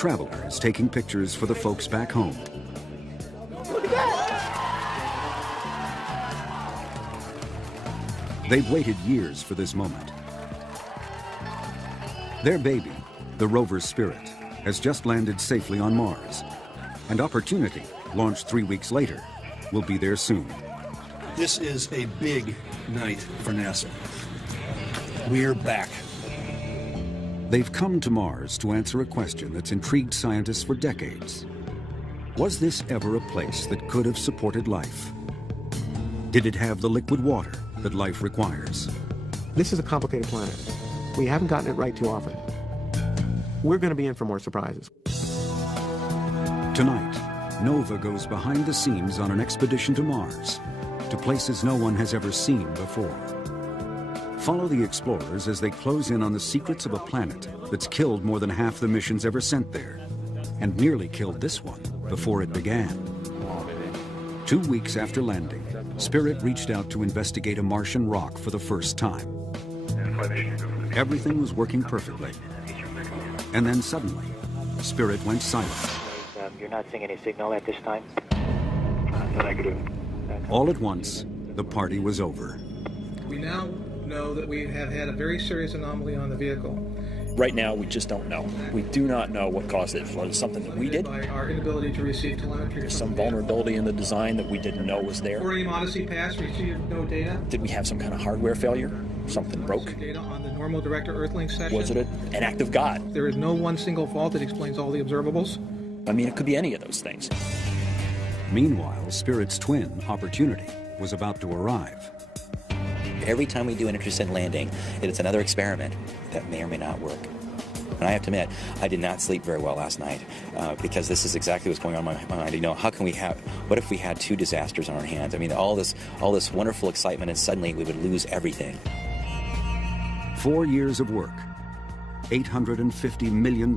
travelers taking pictures for the folks back home. Look at that! They've waited years for this moment. Their baby, the rover Spirit, has just landed safely on Mars. And Opportunity, launched 3 weeks later, will be there soon. This is a big night for NASA. We're back. They've come to Mars to answer a question that's intrigued scientists for decades. Was this ever a place that could have supported life? Did it have the liquid water that life requires? This is a complicated planet. We haven't gotten it right too often. We're going to be in for more surprises. Tonight, Nova goes behind the scenes on an expedition to Mars, to places no one has ever seen before. Follow the explorers as they close in on the secrets of a planet that's killed more than half the missions ever sent there, and nearly killed this one before it began. 2 weeks after landing, Spirit reached out to investigate a Martian rock for the first time. Everything was working perfectly. And then suddenly, Spirit went silent. You're not seeing any signal at this time? Negative. All at once, the party was over. We now know that we have had a very serious anomaly on the vehicle. Right now, we just don't know. We do not know what caused it. Was it something that we did? By our inability to receive telemetry. There's some vulnerability in the design that we didn't know was there. According to Odyssey Pass, received no data. Did we have some kind of hardware failure? Something broke? Data on the normal director Earthlink session. Was it an act of God? There is no one single fault that explains all the observables. I mean, it could be any of those things. Meanwhile, Spirit's twin, Opportunity, was about to arrive. Every time we do an intercept landing, it's another experiment that may or may not work. And I have to admit, I did not sleep very well last night because this is exactly what's going on in my mind. You know, what if we had 2 disasters on our hands? I mean, all this wonderful excitement, and suddenly we would lose everything. 4 years of work, $850 million,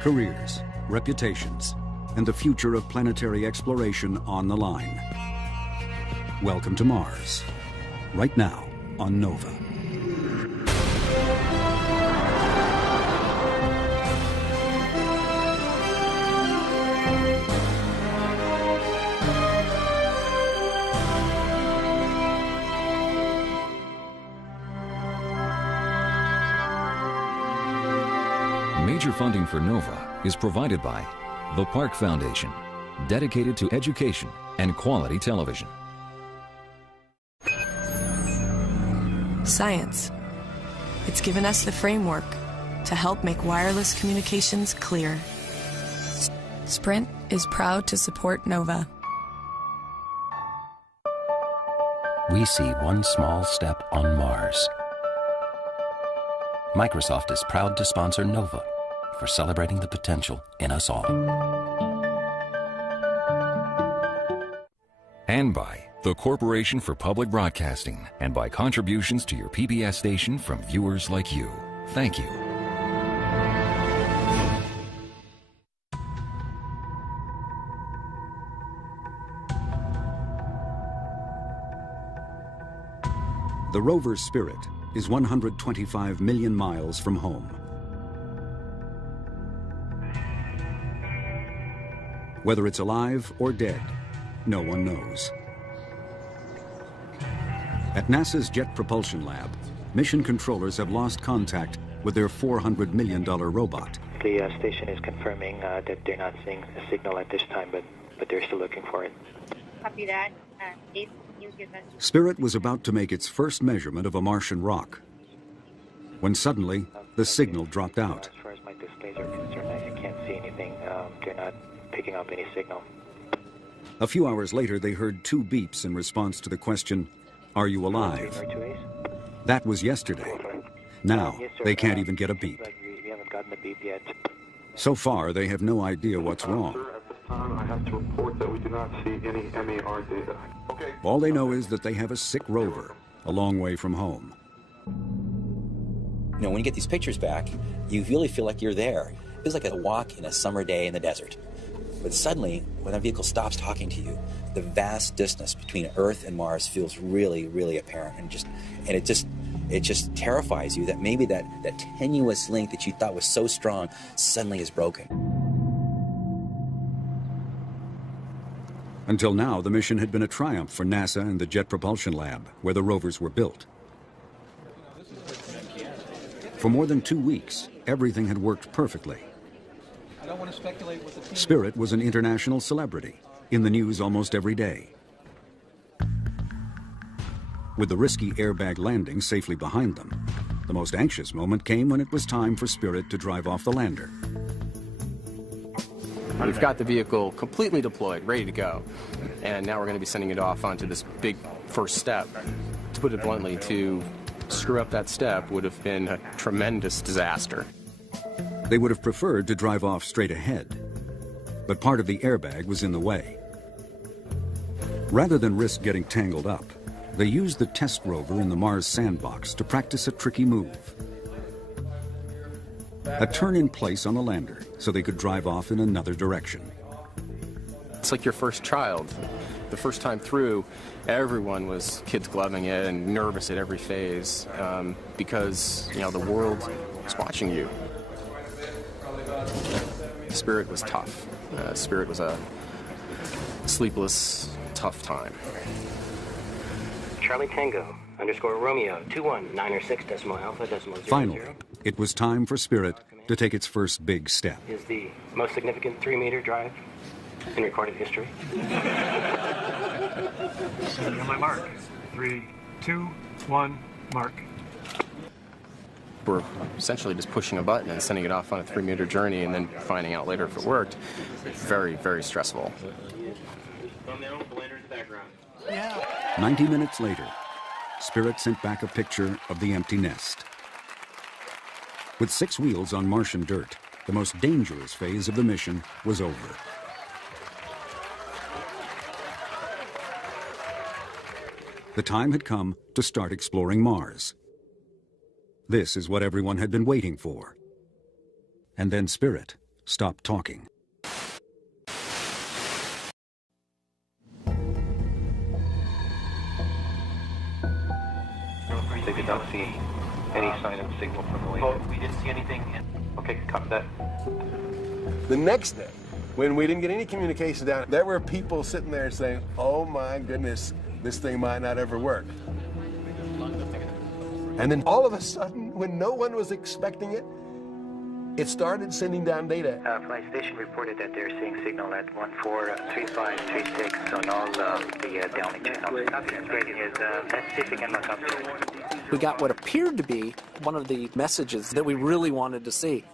careers, reputations, and the future of planetary exploration on the line. Welcome to Mars, right now on Nova. Major funding for Nova is provided by the Park Foundation, dedicated to education and quality television. Science. It's given us the framework to help make wireless communications clear. Sprint is proud to support Nova. We see one small step on Mars. Microsoft is proud to sponsor Nova for celebrating the potential in us all. And by the Corporation for Public Broadcasting, and by contributions to your PBS station from viewers like you. Thank you. The rover Spirit is 125 million miles from home. Whether it's alive or dead, no one knows. At NASA's Jet Propulsion Lab, mission controllers have lost contact with their $400 million robot. The station is confirming that they're not seeing a signal at this time, but they're still looking for it. Copy that. Dave, you give us... Spirit was about to make its first measurement of a Martian rock, when suddenly the signal dropped out. As far as my displays are concerned, I can't see anything. They're not picking up any signal. A few hours later, they heard 2 beeps in response to the question, "Are you alive?" That was yesterday. Now, they can't even get a beep. We haven't gotten the beep yet. So far, they have no idea what's wrong. Sir, at this time, I have to report that we do not see any MAR data. Okay. All they know is that they have a sick rover, a long way from home. You know, when you get these pictures back, you really feel like you're there. It feels like a walk in a summer day in the desert. But suddenly, when a vehicle stops talking to you, the vast distance between Earth and Mars feels really, really apparent, and it just it just terrifies you that maybe that tenuous link that you thought was so strong suddenly is broken. Until now, the mission had been a triumph for NASA and the Jet Propulsion Lab, where the rovers were built. For more than 2 weeks, everything had worked perfectly. I don't want to speculate what the team... Spirit was an international celebrity, in the news almost every day. With the risky airbag landing safely behind them, the most anxious moment came when it was time for Spirit to drive off the lander. We've got the vehicle completely deployed, ready to go, and now we're going to be sending it off onto this big first step. To put it bluntly, to screw up that step would have been a tremendous disaster. They would have preferred to drive off straight ahead, but part of the airbag was in the way. Rather than risk getting tangled up, they used the test rover in the Mars sandbox to practice a tricky move. A turn in place on the lander so they could drive off in another direction. It's like your first child. The first time through, everyone was kids gloving it and nervous at every phase because, you know, the world was watching you. Spirit was tough. Spirit was a sleepless, tough time. Charlie Tango _ Romeo 21906.alpha.0. Finally, it was time for Spirit to take its first big step. Is the most significant 3-meter drive in recorded history. Setting on my mark. 3, 2, 1, mark. We're essentially just pushing a button and sending it off on a 3-meter journey and then finding out later if it worked. Very, very stressful. 90 minutes later, Spirit sent back a picture of the empty nest. With 6 wheels on Martian dirt, the most dangerous phase of the mission was over. The time had come to start exploring Mars. This is what everyone had been waiting for. And then Spirit stopped talking. They did not see any sign of signal from the laser. We didn't see anything. Okay, copy that. The next day, when we didn't get any communication down, there were people sitting there saying, oh my goodness, this thing might not ever work. And then all of a sudden, when no one was expecting it, it started sending down data. Flight station reported that they're seeing signal at 143536 on all the downlink channels. Great news. Let's see if we can look up to it. We got what appeared to be one of the messages that we really wanted to see.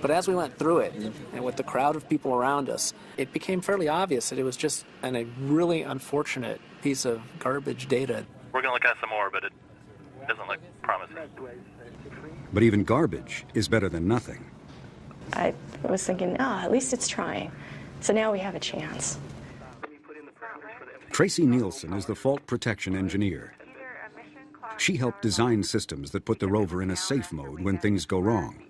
But as we went through it, and with the crowd of people around us, it became fairly obvious that it was just a really unfortunate piece of garbage data. We're going to look at some more, but it doesn't look promising. But even garbage is better than nothing. I was thinking, at least it's trying. So now we have a chance. Tracy Nielsen is the fault protection engineer. She helped design systems that put the rover in a safe mode when things go wrong.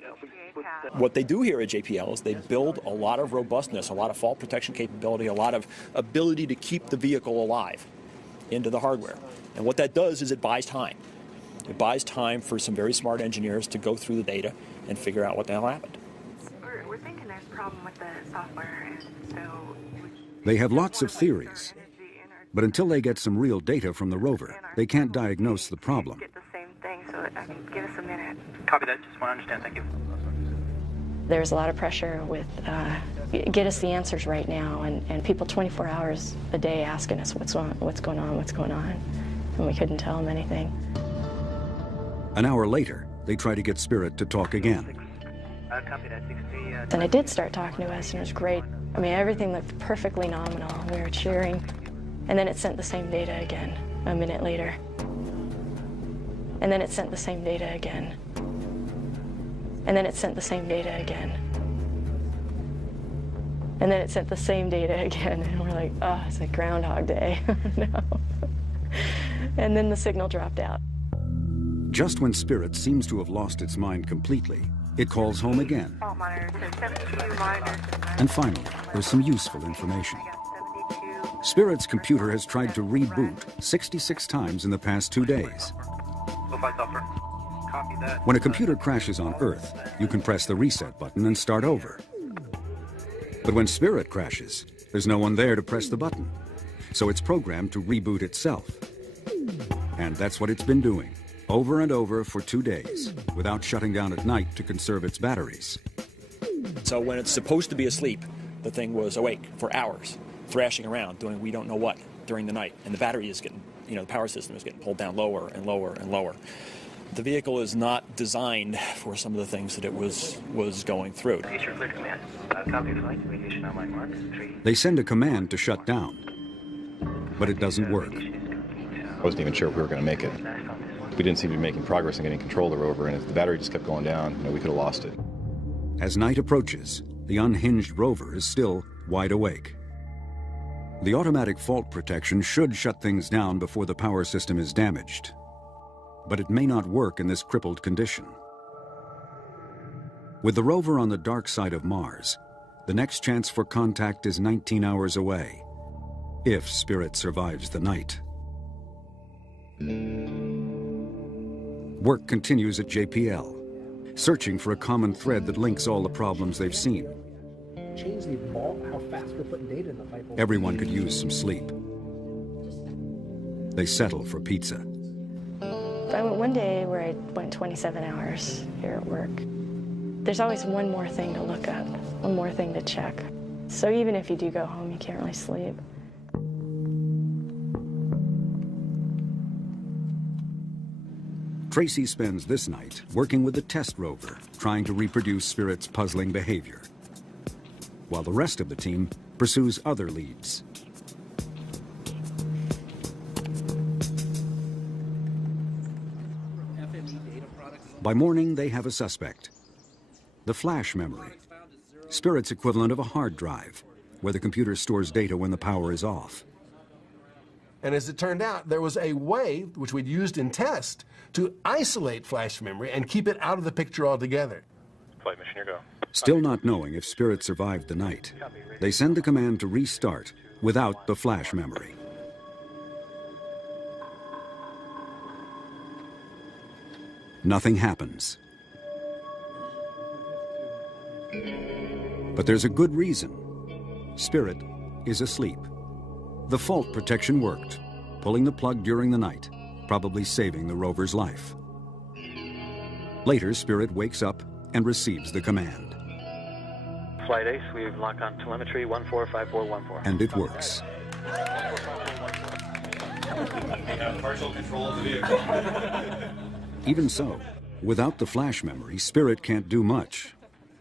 What they do here at JPL is they build a lot of robustness, a lot of fault protection capability, a lot of ability to keep the vehicle alive into the hardware. And what that does is it buys time. It buys time for some very smart engineers to go through the data and figure out what the hell happened. We're thinking there's a problem with the software, and so... They have lots of theories, but until they get some real data from the rover, they can't diagnose the problem. Get the same thing, so give us a minute. Copy that. Just want to understand. Thank you. There's a lot of pressure with, get us the answers right now, and people 24 hours a day asking us what's going on, and we couldn't tell them anything. An hour later, they try to get Spirit to talk again. Copy that. 63. And it did start talking to us, and it was great. I mean, everything looked perfectly nominal. We were cheering. And then it sent the same data again, a minute later. And then it sent the same data again. And then it sent the same data again. And then it sent the same data again. And we're like, oh, it's like Groundhog Day. No. And then the signal dropped out. Just when Spirit seems to have lost its mind completely, it calls home again. And finally, there's some useful information. Spirit's computer has tried to reboot 66 times in the past 2 days. 05 Sulfur. Copy that. When a computer crashes on Earth, you can press the reset button and start over. But when Spirit crashes, there's no one there to press the button. So it's programmed to reboot itself. And that's what it's been doing, over and over for 2 days, without shutting down at night to conserve its batteries. So when it's supposed to be asleep, the thing was awake for hours, thrashing around, doing we don't know what during the night. And the battery is getting, the power system is getting pulled down lower and lower and lower. The vehicle is not designed for some of the things that it was going through. They send a command to shut down, but it doesn't work. I wasn't even sure if we were going to make it. We didn't seem to be making progress in getting control of the rover, and if the battery just kept going down, we could have lost it. As night approaches, the unhinged rover is still wide awake. The automatic fault protection should shut things down before the power system is damaged. But it may not work in this crippled condition. With the rover on the dark side of Mars, the next chance for contact is 19 hours away, if Spirit survives the night. Work continues at JPL, searching for a common thread that links all the problems they've seen. Change the vault, how fast we're putting data in the pipe. Everyone could use some sleep. They settle for pizza. I went one day where I went 27 hours here at work. There's always one more thing to look up, one more thing to check. So even if you do go home, you can't really sleep. Tracy spends this night working with the test rover, trying to reproduce Spirit's puzzling behavior, while the rest of the team pursues other leads. By morning, they have a suspect. The flash memory, Spirit's equivalent of a hard drive, where the computer stores data when the power is off. And as it turned out, there was a way, which we'd used in test, to isolate flash memory and keep it out of the picture altogether. Flight mission, go. Still not knowing if Spirit survived the night, they send the command to restart without the flash memory. Nothing happens. But there's a good reason. Spirit is asleep. The fault protection worked, pulling the plug during the night, probably saving the rover's life. Later, Spirit wakes up and receives the command. Flight Ace, we've locked on telemetry 145414. And it works. We have partial control of the vehicle. Even so, without the flash memory, Spirit can't do much,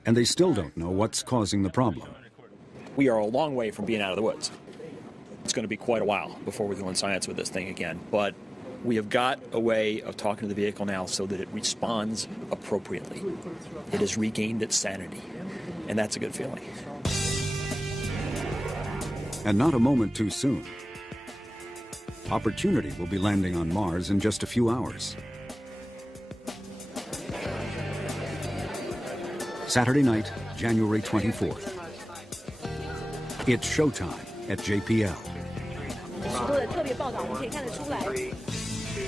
and they still don't know what's causing the problem. We are a long way from being out of the woods. It's going to be quite a while before we're doing science with this thing again, but we have got a way of talking to the vehicle now so that it responds appropriately. It has regained its sanity, and that's a good feeling. And not a moment too soon. Opportunity will be landing on Mars in just a few hours. Saturday night, January 24th. It's showtime at JPL.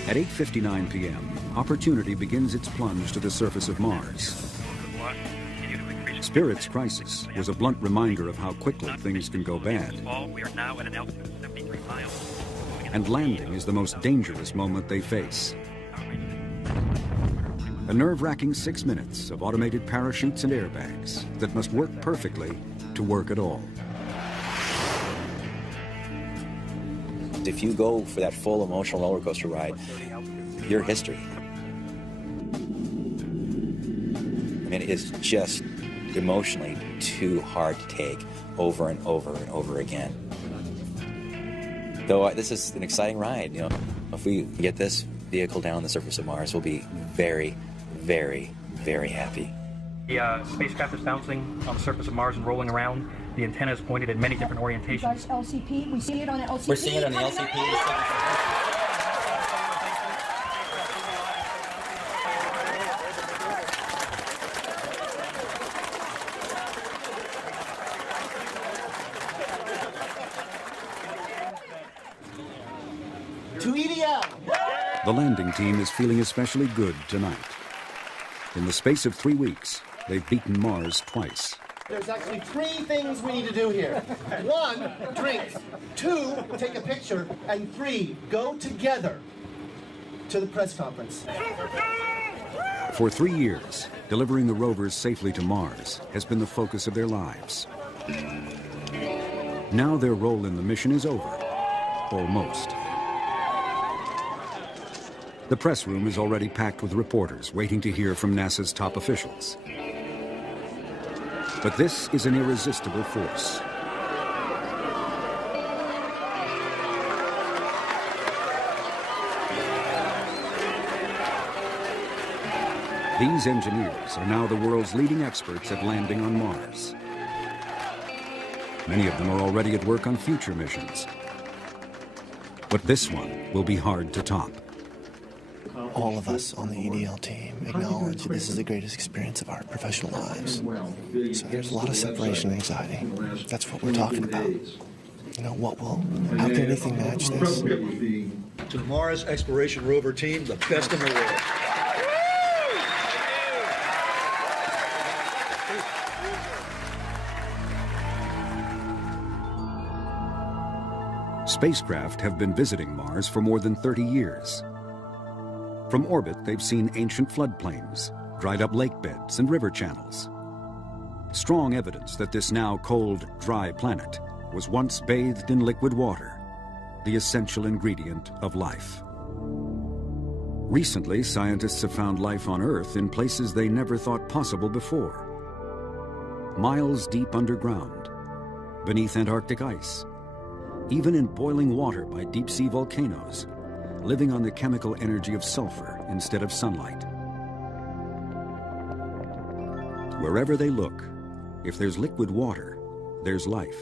At 8:59 p.m., Opportunity begins its plunge to the surface of Mars. Spirit's crisis was a blunt reminder of how quickly things can go bad. And landing is the most dangerous moment they face. A nerve-wracking 6 minutes of automated parachutes and airbags that must work perfectly to work at all. If you go for that full emotional roller coaster ride, you're history. I mean, it is just emotionally too hard to take over and over and over again. Though this is an exciting ride, If we get this vehicle down on the surface of Mars, we'll be very, very, very happy. The spacecraft is bouncing on the surface of Mars and rolling around. The antenna is pointed in many different orientations. LCP, we see it on the LCP. We're seeing it on the LCP. The The landing team is feeling especially good tonight. In the space of 3 weeks, they've beaten Mars twice. There's actually 3 things we need to do here. 1, drink. 2, take a picture. And 3, go together to the press conference. For 3 years, delivering the rovers safely to Mars has been the focus of their lives. Now their role in the mission is over. Almost. The press room is already packed with reporters waiting to hear from NASA's top officials. But this is an irresistible force. These engineers are now the world's leading experts at landing on Mars. Many of them are already at work on future missions. But this one will be hard to top. All of us on the EDL team acknowledge this is the greatest experience of our professional lives. So there's a lot of separation anxiety. That's what we're talking about. You know, how can anything match this? To the Mars Exploration Rover team, the best in the world. Spacecraft have been visiting Mars for more than 30 years. From orbit, they've seen ancient floodplains, dried-up lake beds and river channels. Strong evidence that this now cold, dry planet was once bathed in liquid water, the essential ingredient of life. Recently, scientists have found life on Earth in places they never thought possible before. Miles deep underground, beneath Antarctic ice, even in boiling water by deep-sea volcanoes, living on the chemical energy of sulfur instead of sunlight. Wherever they look, if there's liquid water, there's life.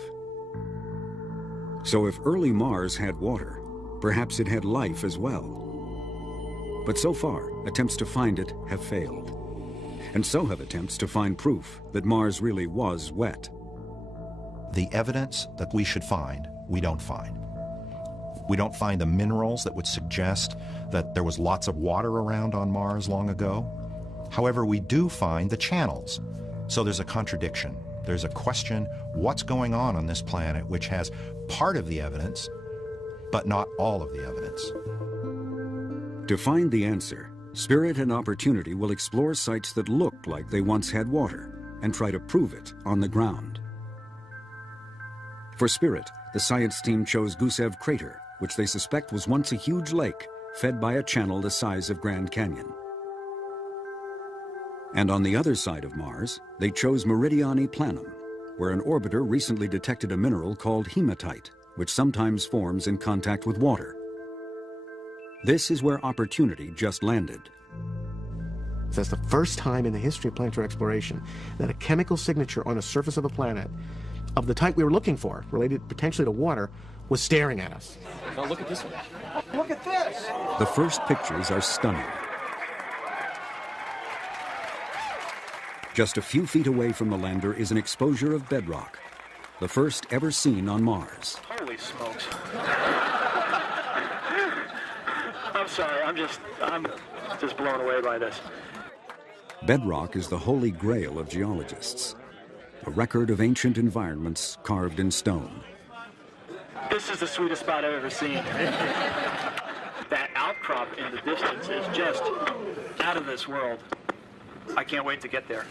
So if early Mars had water, perhaps it had life as well. But so far, attempts to find it have failed. And so have attempts to find proof that Mars really was wet. The evidence that we should find, we don't find. We don't find the minerals that would suggest that there was lots of water around on Mars long ago. However, we do find the channels. So there's a contradiction. There's a question, what's going on this planet which has part of the evidence, but not all of the evidence? To find the answer, Spirit and Opportunity will explore sites that look like they once had water and try to prove it on the ground. For Spirit, the science team chose Gusev Crater, which they suspect was once a huge lake fed by a channel the size of Grand Canyon. And on the other side of Mars, they chose Meridiani Planum, where an orbiter recently detected a mineral called hematite, which sometimes forms in contact with water. This is where Opportunity just landed. That's the first time in the history of planetary exploration that a chemical signature on the surface of a planet of the type we were looking for, related potentially to water, was staring at us. Now look at this one. Look at this! The first pictures are stunning. Just a few feet away from the lander is an exposure of bedrock, the first ever seen on Mars. Holy smokes. I'm sorry, I'm just blown away by this. Bedrock is the holy grail of geologists, a record of ancient environments carved in stone. This is the sweetest spot I've ever seen. That outcrop in the distance is just out of this world. I can't wait to get there.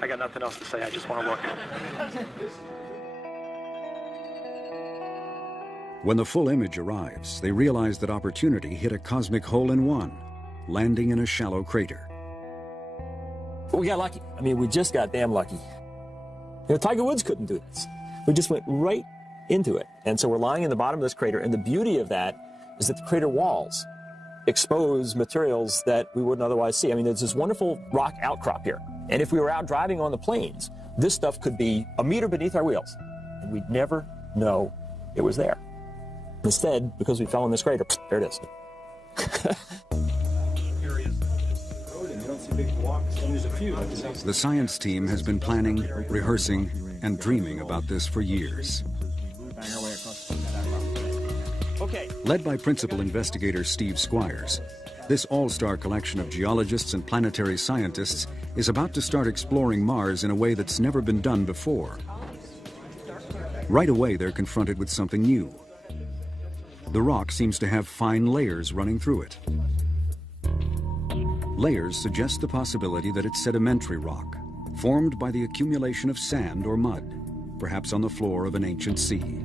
I got nothing else to say. I just want to look. When the full image arrives, they realize that Opportunity hit a cosmic hole-in-one, landing in a shallow crater. We got lucky. I mean, we just got damn lucky. You know, Tiger Woods couldn't do this. We just went right into it. And so we're lying in the bottom of this crater, and the beauty of that is that the crater walls expose materials that we wouldn't otherwise see. I mean, there's this wonderful rock outcrop here. And if we were out driving on the plains, this stuff could be a meter beneath our wheels, and we'd never know it was there. Instead, because we fell in this crater, there it is. The science team has been planning, rehearsing, and dreaming about this for years. Okay. Led by principal investigator Steve Squires, this all-star collection of geologists and planetary scientists is about to start exploring Mars in a way that's never been done before. Right away, they're confronted with something new. The rock seems to have fine layers running through it. Layers suggest the possibility that it's sedimentary rock, formed by the accumulation of sand or mud, perhaps on the floor of an ancient sea.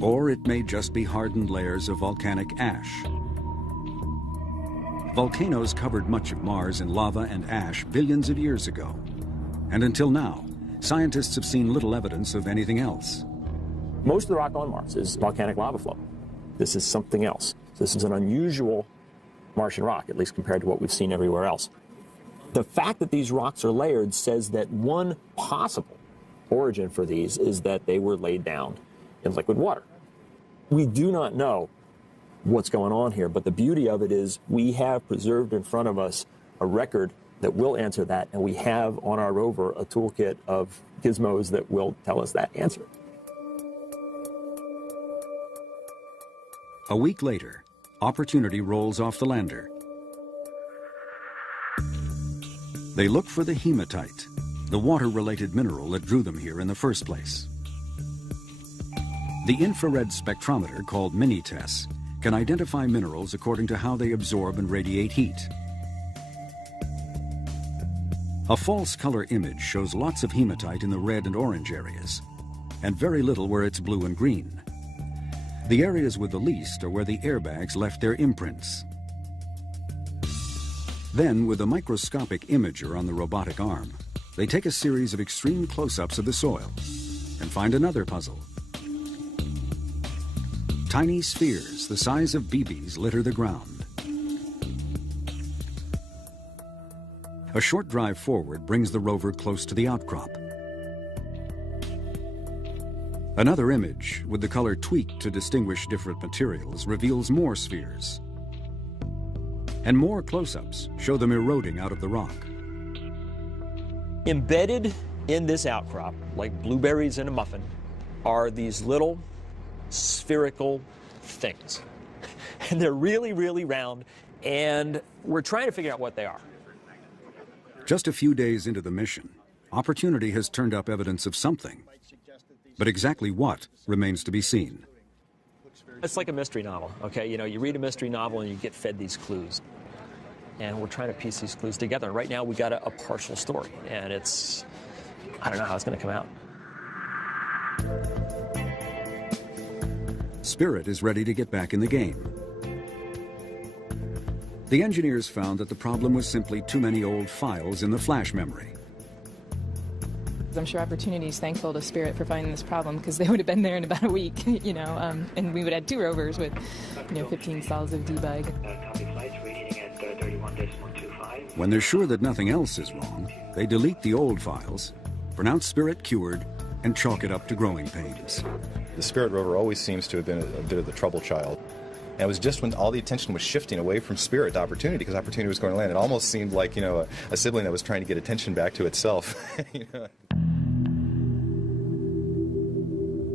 Or it may just be hardened layers of volcanic ash. Volcanoes covered much of Mars in lava and ash billions of years ago. And until now, scientists have seen little evidence of anything else. Most of the rock on Mars is volcanic lava flow. This is something else. This is an unusual Martian rock, at least compared to what we've seen everywhere else. The fact that these rocks are layered says that one possible origin for these is that they were laid down in liquid water. We do not know what's going on here, but the beauty of it is we have preserved in front of us a record that will answer that, and we have on our rover a toolkit of gizmos that will tell us that answer. A week later, Opportunity rolls off the lander. They look for the hematite, the water-related mineral that drew them here in the first place. The infrared spectrometer, called Mini-TESS, can identify minerals according to how they absorb and radiate heat. A false color image shows lots of hematite in the red and orange areas, and very little where it's blue and green. The areas with the least are where the airbags left their imprints. Then, with a microscopic imager on the robotic arm, they take a series of extreme close-ups of the soil and find another puzzle. Tiny spheres the size of BBs litter the ground. A short drive forward brings the rover close to the outcrop. Another image, with the color tweaked to distinguish different materials, reveals more spheres. And more close-ups show them eroding out of the rock. Embedded in this outcrop, like blueberries in a muffin, are these little spherical things. And they're really, really round, and we're trying to figure out what they are. Just a few days into the mission, Opportunity has turned up evidence of something. But exactly what remains to be seen. It's like a mystery novel, okay? You know, you read a mystery novel and you get fed these clues. And we're trying to piece these clues together. Right now we got a partial story, and it's, I don't know how it's going to come out. Spirit is ready to get back in the game. The engineers found that the problem was simply too many old files in the flash memory. I'm sure Opportunity is thankful to Spirit for finding this problem, because they would have been there in about a week, you know, and we would have had 2 rovers with, 15 stalls of debug. When they're sure that nothing else is wrong, they delete the old files, pronounce Spirit cured, and chalk it up to growing pains. The Spirit rover always seems to have been a bit of the trouble child. And it was just when all the attention was shifting away from Spirit to Opportunity, because Opportunity was going to land. It almost seemed like, a sibling that was trying to get attention back to itself.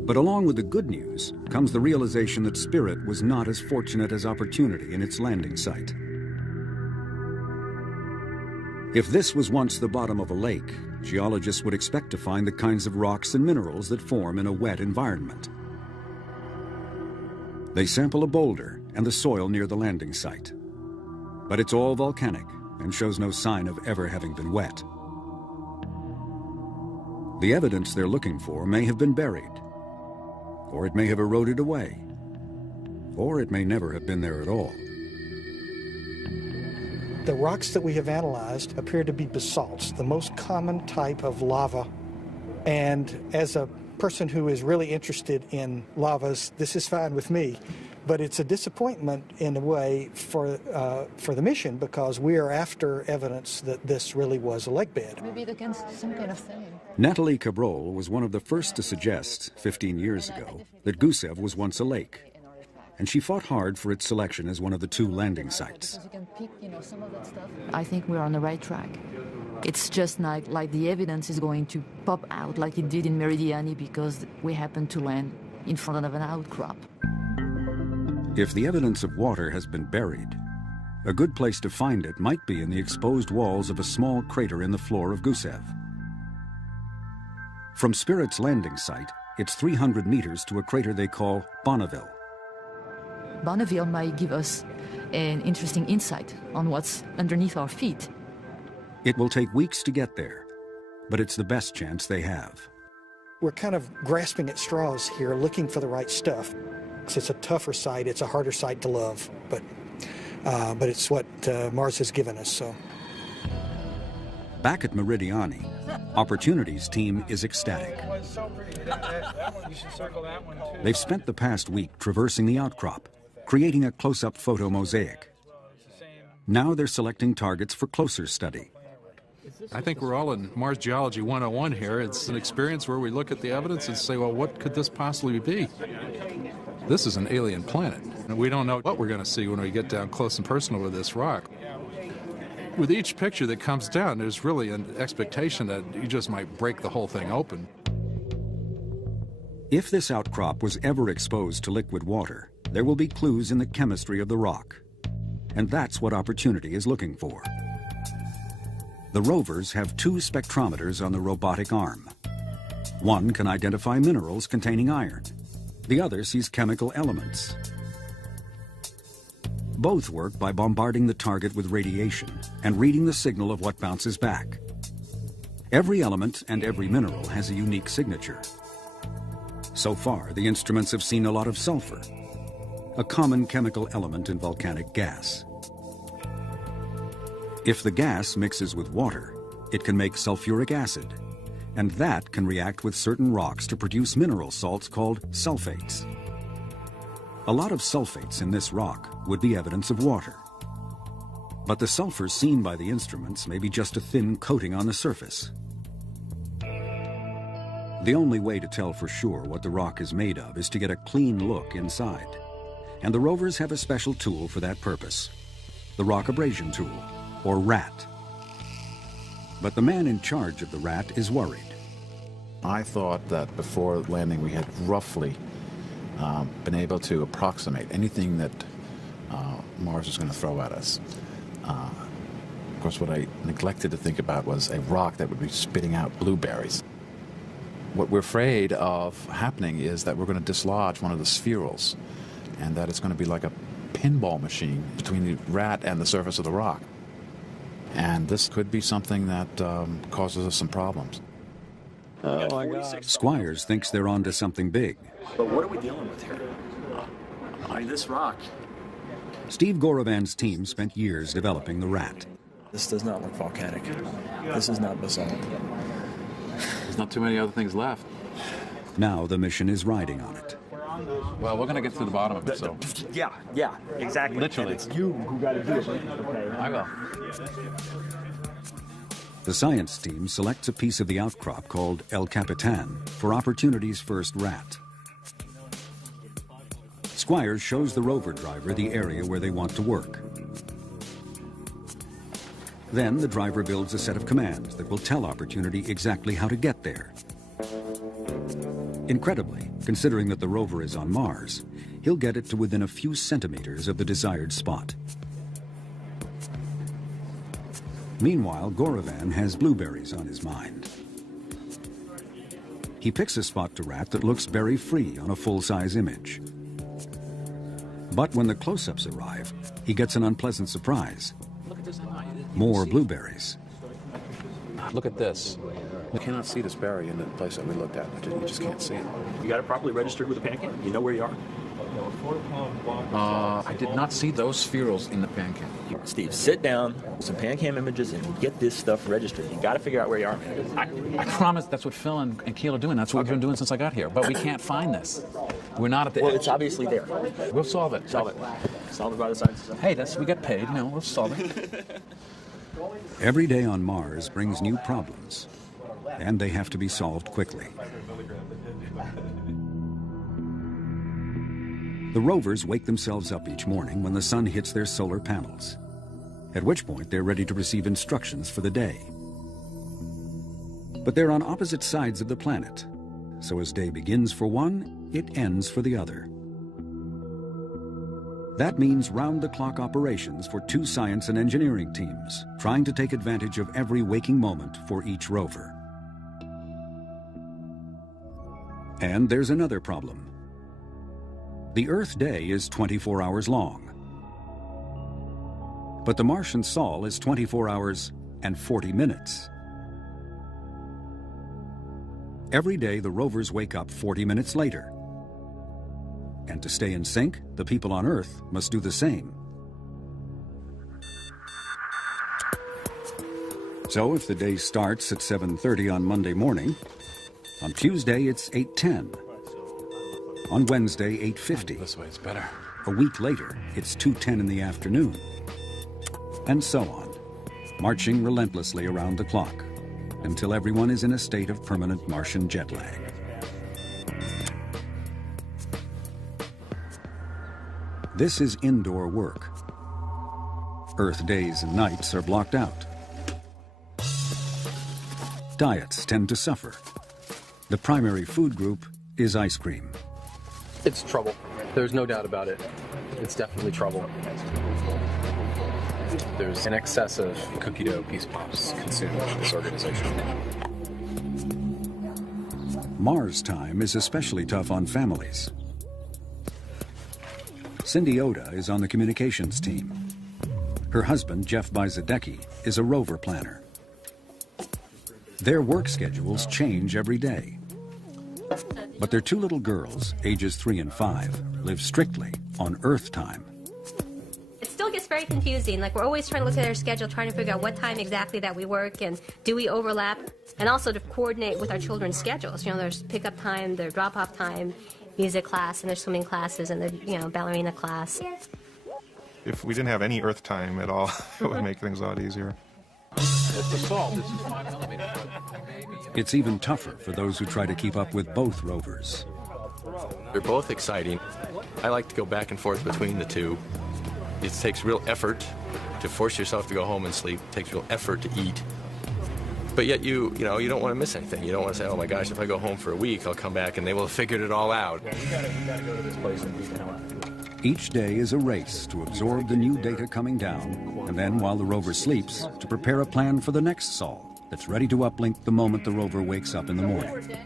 But along with the good news comes the realization that Spirit was not as fortunate as Opportunity in its landing site. If this was once the bottom of a lake, geologists would expect to find the kinds of rocks and minerals that form in a wet environment. They sample a boulder and the soil near the landing site. But it's all volcanic and shows no sign of ever having been wet. The evidence they're looking for may have been buried, or it may have eroded away, or it may never have been there at all. The rocks that we have analyzed appear to be basalts, the most common type of lava. And as a person who is really interested in lavas, this is fine with me. But it's a disappointment in a way for the mission, because we are after evidence that this really was a lake bed. Maybe they can some kind of thing. Natalie Cabrol was one of the first to suggest, 15 years ago, that Gusev was once a lake. And she fought hard for its selection as one of the 2 landing sites. I think we're on the right track. It's just like the evidence is going to pop out like it did in Meridiani, because we happen to land in front of an outcrop. If the evidence of water has been buried, a good place to find it might be in the exposed walls of a small crater in the floor of Gusev. From Spirit's landing site, it's 300 meters to a crater they call Bonneville. Bonneville might give us an interesting insight on what's underneath our feet. It will take weeks to get there, but it's the best chance they have. We're kind of grasping at straws here, looking for the right stuff. It's a tougher site, it's a harder site to love, but it's what Mars has given us, so. Back at Meridiani, Opportunity's team is ecstatic. They've spent the past week traversing the outcrop, creating a close-up photo mosaic. Now they're selecting targets for closer study. I think we're all in Mars Geology 101 here. It's an experience where we look at the evidence and say, well, what could this possibly be? This is an alien planet, and we don't know what we're going to see when we get down close and personal with this rock. With each picture that comes down, there's really an expectation that you just might break the whole thing open. If this outcrop was ever exposed to liquid water, there will be clues in the chemistry of the rock. And that's what Opportunity is looking for. The rovers have 2 spectrometers on the robotic arm. One can identify minerals containing iron. The other sees chemical elements. Both work by bombarding the target with radiation and reading the signal of what bounces back. Every element and every mineral has a unique signature. So far, the instruments have seen a lot of sulfur, a common chemical element in volcanic gas. If the gas mixes with water, it can make sulfuric acid, and that can react with certain rocks to produce mineral salts called sulfates. A lot of sulfates in this rock would be evidence of water. But the sulfur seen by the instruments may be just a thin coating on the surface. The only way to tell for sure what the rock is made of is to get a clean look inside. And the rovers have a special tool for that purpose, the rock abrasion tool, or RAT. But the man in charge of the RAT is worried. I thought that before landing we had roughly been able to approximate anything that Mars was going to throw at us. Of course, what I neglected to think about was a rock that would be spitting out blueberries. What we're afraid of happening is that we're going to dislodge one of the spherules, and that it's going to be like a pinball machine between the RAT and the surface of the rock. And this could be something that causes us some problems. Oh my God. Squires thinks they're onto something big. But what are we dealing with here? I mean, this rock. Steve Gorovan's team spent years developing the RAT. This does not look volcanic. This is not basalt. There's not too many other things left. Now the mission is riding on it. Well, we're going to get to the bottom of it, so. Yeah, exactly. Literally. And it's you who got to do it. Okay. I will. The science team selects a piece of the outcrop called El Capitan for Opportunity's first RAT. Squires shows the rover driver the area where they want to work. Then the driver builds a set of commands that will tell Opportunity exactly how to get there. Incredibly, considering that the rover is on Mars, he'll get it to within a few centimeters of the desired spot. Meanwhile, Gorovan has blueberries on his mind. He picks a spot to RAT that looks berry-free on a full-size image. But when the close-ups arrive, he gets an unpleasant surprise. More blueberries. Look at this. We cannot see this berry in the place that we looked at. You just can't see it. You got it properly registered with the pancake? You know where you are? I did not see those spherules in the pancake. Steve, sit down, some pancam images, and get this stuff registered. You got to figure out where you are, man. I promise that's what Phil and Keel are doing. That's what we've been doing since I got here. But we can't find this. We're not at the Well, edge. it's obviously there. We'll solve it. Solve it. Solve it by the science. Hey, we get paid. No, we'll solve it. Every day on Mars brings new problems, and they have to be solved quickly. The rovers wake themselves up each morning when the sun hits their solar panels, at which point they're ready to receive instructions for the day. But they're on opposite sides of the planet, so as day begins for one, it ends for the other. That means round-the-clock operations for 2 science and engineering teams, trying to take advantage of every waking moment for each rover. And there's another problem. The Earth day is 24 hours long, but the Martian sol is 24 hours and 40 minutes. Every day, the rovers wake up 40 minutes later. And to stay in sync, the people on Earth must do the same. So if the day starts at 7:30 on Monday morning, on Tuesday it's 8:10. On Wednesday, 8:50. This way, it's better. A week later, it's 2:10 in the afternoon. And so on, marching relentlessly around the clock until everyone is in a state of permanent Martian jet lag. This is indoor work. Earth days and nights are blocked out. Diets tend to suffer. The primary food group is ice cream. It's trouble. There's no doubt about it. It's definitely trouble. There's an excess of cookie dough piece pops consumed in this organization. Mars time is especially tough on families. Cindy Oda is on the communications team. Her husband, Jeff Bizadecki, is a rover planner. Their work schedules change every day. But their 2 little girls, ages 3 and 5, live strictly on Earth time. It still gets very confusing. Like, we're always trying to look at our schedule, trying to figure out what time exactly that we work and do we overlap, and also to coordinate with our children's schedules. You know, there's pickup time, their drop-off time, music class, and their swimming classes, and the ballerina class. If we didn't have any Earth time at all, it would make things a lot easier. It's the salt. This is 5 millimeters. It's even tougher for those who try to keep up with both rovers. They're both exciting. I like to go back and forth between the two. It takes real effort to force yourself to go home and sleep. It takes real effort to eat. But yet you don't want to miss anything. You don't want to say, oh my gosh, if I go home for a week, I'll come back and they will have figured it all out. Yeah, we gotta go to this place and beat them up. Each day is a race to absorb the new data coming down, and then while the rover sleeps, to prepare a plan for the next sol that's ready to uplink the moment the rover wakes up in the morning.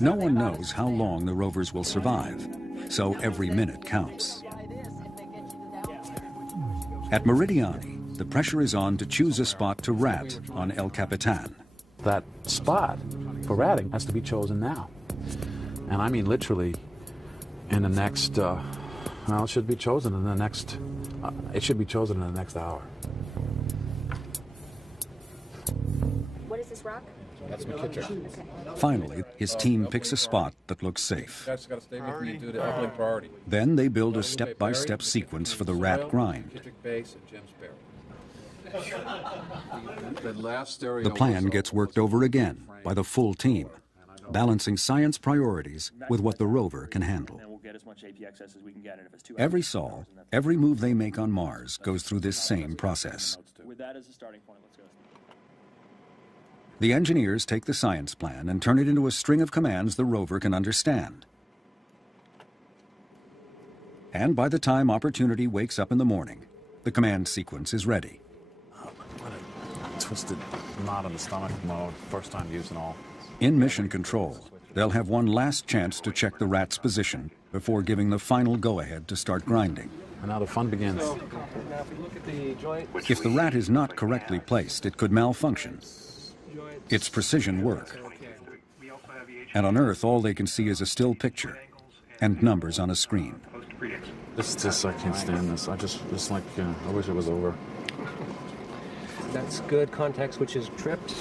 No one knows how long the rovers will survive, so every minute counts. At Meridiani, the pressure is on to choose a spot to rat on El Capitan. That spot for ratting has to be chosen now. And I mean literally in the next, it should be chosen in the next, hour. What is this rock? That's McKittrick. Finally, his team picks a spot that looks safe. That's got to stay with me and do the uplink priority. Then they build a step-by-step sequence for the rat grind. McKittrick Base and James Barry. The plan gets worked over again by the full team, balancing science priorities with what the rover can handle. Every sol, every move they make on Mars goes through this same process. The engineers take the science plan and turn it into a string of commands the rover can understand. And by the time Opportunity wakes up in the morning, the command sequence is ready. Twisted knot in the stomach mode, first time using all. In mission control, they'll have one last chance to check the rat's position before giving the final go-ahead to start grinding. And now the fun begins. If the rat is not correctly placed, it could malfunction. It's precision work. And on Earth, all they can see is a still picture and numbers on a screen. I can't stand this. I wish it was over. That's good. Contact switch is tripped.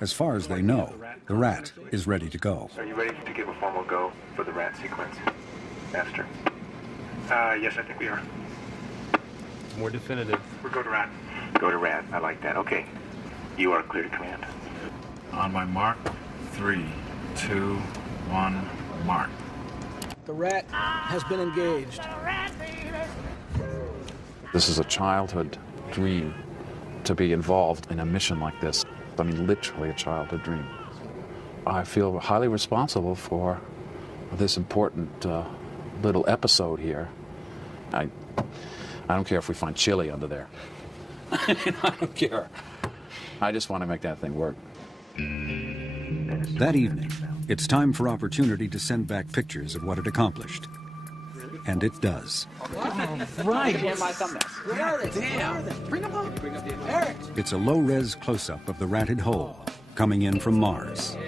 As far as they know, the rat is ready to go. Are you ready to give a formal go for the rat sequence, Master? Yes, I think we are. More definitive. We'll go to rat. Go to rat. I like that. Okay. You are clear to command. On my mark, 3, 2, 1, mark. The rat has been engaged. This is a childhood dream to be involved in a mission like this. I mean, literally a childhood dream. I feel highly responsible for this important little episode here I don't care if we find chili under there. I don't care. I just want to make that thing work. That evening, it's time for Opportunity to send back pictures of what it accomplished. And it does. Right. Damn. Bring them up. Eric. It's a low-res close-up of the ratted hole coming in from Mars.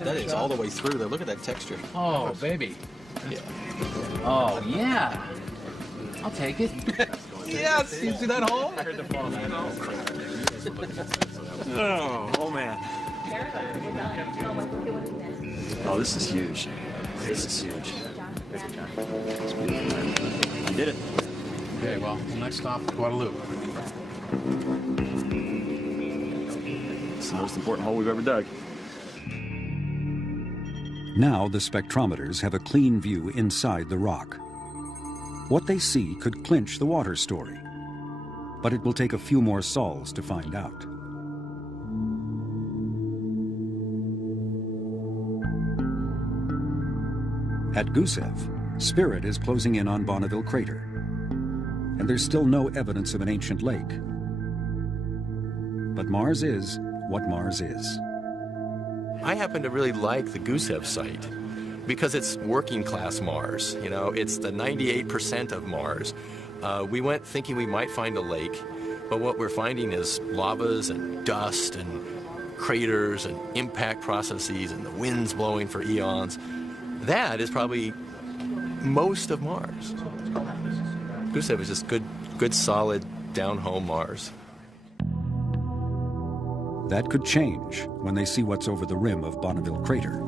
That is all the way through there. Look at that texture. Oh, baby. Yeah. Oh, yeah. I'll take it. Yes. You see that hole? Oh, man. Oh, this is huge. This is huge. You did it. Okay, well, next stop, Guadalupe. It's the most important hole we've ever dug. Now the spectrometers have a clean view inside the rock. What they see could clinch the water story, but it will take a few more sols to find out. At Gusev, Spirit is closing in on Bonneville Crater, and there's still no evidence of an ancient lake. But Mars is what Mars is. I happen to really like the Gusev site because it's working class Mars. You know, it's the 98% of Mars. We went thinking we might find a lake, but what we're finding is lavas and dust and craters and impact processes and the winds blowing for eons. That is probably most of Mars. Gusev is just good, solid, down-home Mars. That could change when they see what's over the rim of Bonneville Crater.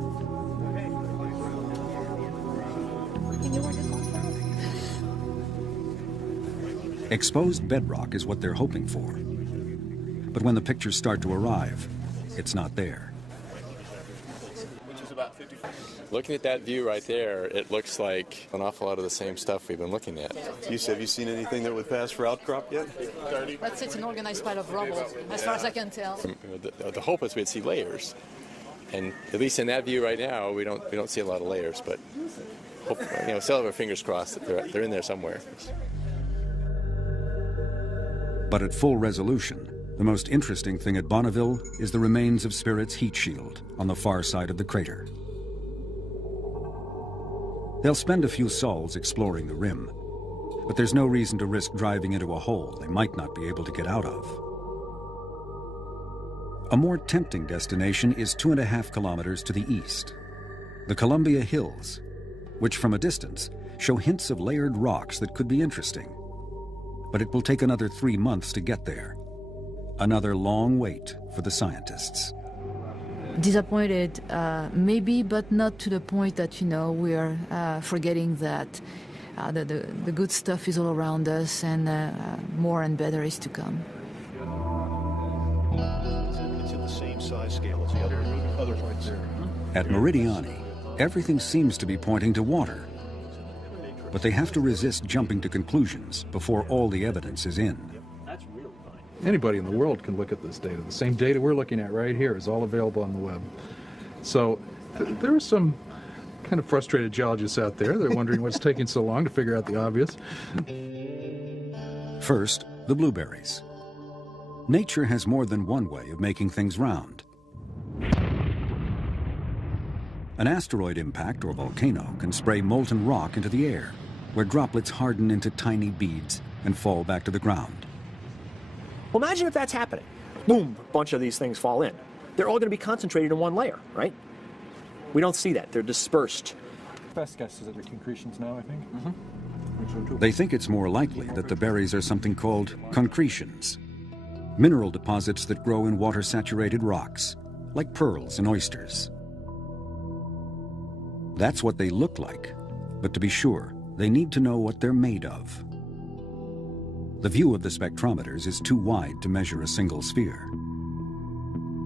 Exposed bedrock is what they're hoping for. But when the pictures start to arrive, it's not there. Looking at that view right there, it looks like an awful lot of the same stuff we've been looking at. Have you seen anything that would pass for outcrop yet? It's an organized pile of rubble, as far as I can tell. The hope is we'd see layers, and at least in that view right now, we don't see a lot of layers. But still have our fingers crossed that they're in there somewhere. But at full resolution, the most interesting thing at Bonneville is the remains of Spirit's heat shield on the far side of the crater. They'll spend a few sols exploring the rim, but there's no reason to risk driving into a hole they might not be able to get out of. A more tempting destination is 2.5 kilometers to the east, the Columbia Hills, which from a distance show hints of layered rocks that could be interesting. But it will take another 3 months to get there. Another long wait for the scientists. Disappointed, maybe, but not to the point that, we are forgetting that the good stuff is all around us and more and better is to come. It's in the same size scale as the other points. At Meridiani, everything seems to be pointing to water. But they have to resist jumping to conclusions before all the evidence is in. Anybody in the world can look at this data. The same data we're looking at right here is all available on the web. So there are some kind of frustrated geologists out there. They're wondering what's taking so long to figure out the obvious. First, the blueberries. Nature has more than one way of making things round. An asteroid impact or volcano can spray molten rock into the air, where droplets harden into tiny beads and fall back to the ground. Well, imagine if that's happening. Boom, a bunch of these things fall in. They're all going to be concentrated in one layer, right? We don't see that. They're dispersed. Best guess is that they're concretions now, I think. They think it's more likely that the berries are something called concretions, mineral deposits that grow in water-saturated rocks, like pearls and oysters. That's what they look like, but to be sure, they need to know what they're made of. The view of the spectrometers is too wide to measure a single sphere.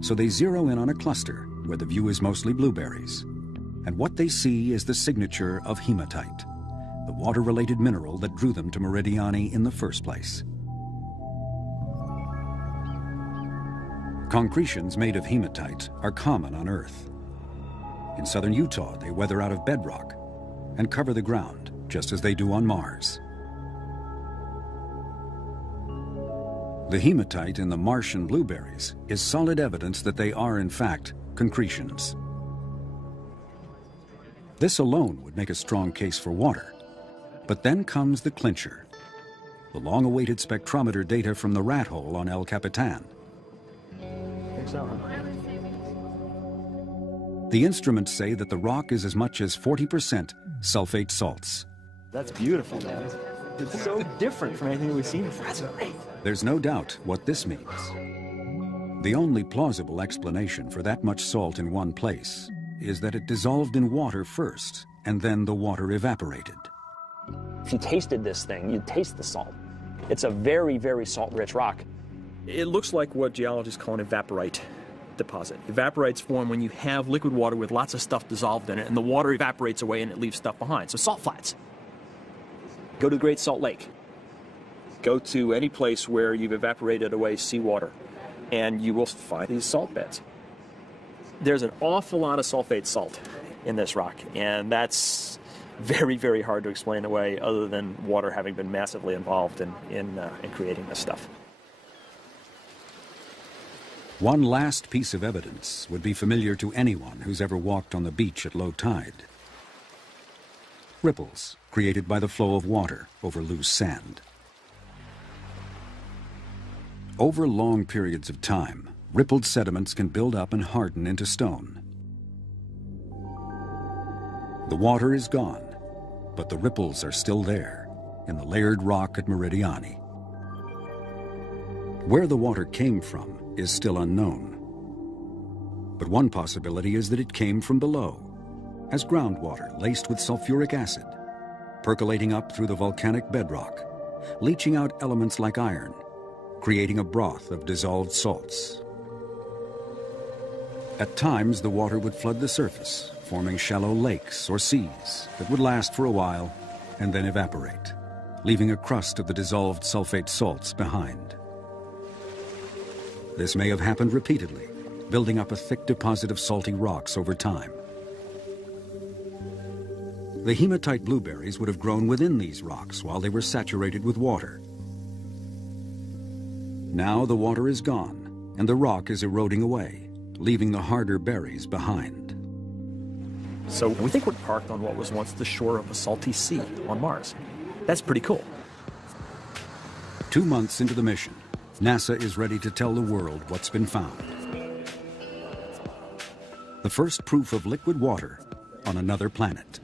So they zero in on a cluster where the view is mostly blueberries. And what they see is the signature of hematite, the water-related mineral that drew them to Meridiani in the first place. Concretions made of hematite are common on Earth. In southern Utah, they weather out of bedrock and cover the ground, just as they do on Mars. The hematite in the Martian blueberries is solid evidence that they are, in fact, concretions. This alone would make a strong case for water. But then comes the clincher, the long-awaited spectrometer data from the rat hole on El Capitan. The instruments say that the rock is as much as 40% sulfate salts. That's beautiful, man. It's so different from anything we've seen before. That's great. There's no doubt what this means. The only plausible explanation for that much salt in one place is that it dissolved in water first, and then the water evaporated. If you tasted this thing, you'd taste the salt. It's a very, very salt-rich rock. It looks like what geologists call an evaporite deposit. Evaporites form when you have liquid water with lots of stuff dissolved in it, and the water evaporates away and it leaves stuff behind. So salt flats. Go to the Great Salt Lake. Go to any place where you've evaporated away seawater, and you will find these salt beds. There's an awful lot of sulfate salt in this rock, and that's very, very hard to explain away other than water having been massively involved in creating this stuff. One last piece of evidence would be familiar to anyone who's ever walked on the beach at low tide. Ripples created by the flow of water over loose sand. Over long periods of time, rippled sediments can build up and harden into stone. The water is gone, but the ripples are still there in the layered rock at Meridiani. Where the water came from is still unknown. But one possibility is that it came from below, as groundwater laced with sulfuric acid, percolating up through the volcanic bedrock, leaching out elements like iron, creating a broth of dissolved salts. At times, the water would flood the surface, forming shallow lakes or seas that would last for a while and then evaporate, leaving a crust of the dissolved sulfate salts behind. This may have happened repeatedly, building up a thick deposit of salty rocks over time. The hematite blueberries would have grown within these rocks while they were saturated with water. Now the water is gone, and the rock is eroding away, leaving the harder berries behind. So we think we're parked on what was once the shore of a salty sea on Mars. That's pretty cool. 2 months into the mission, NASA is ready to tell the world what's been found. The first proof of liquid water on another planet.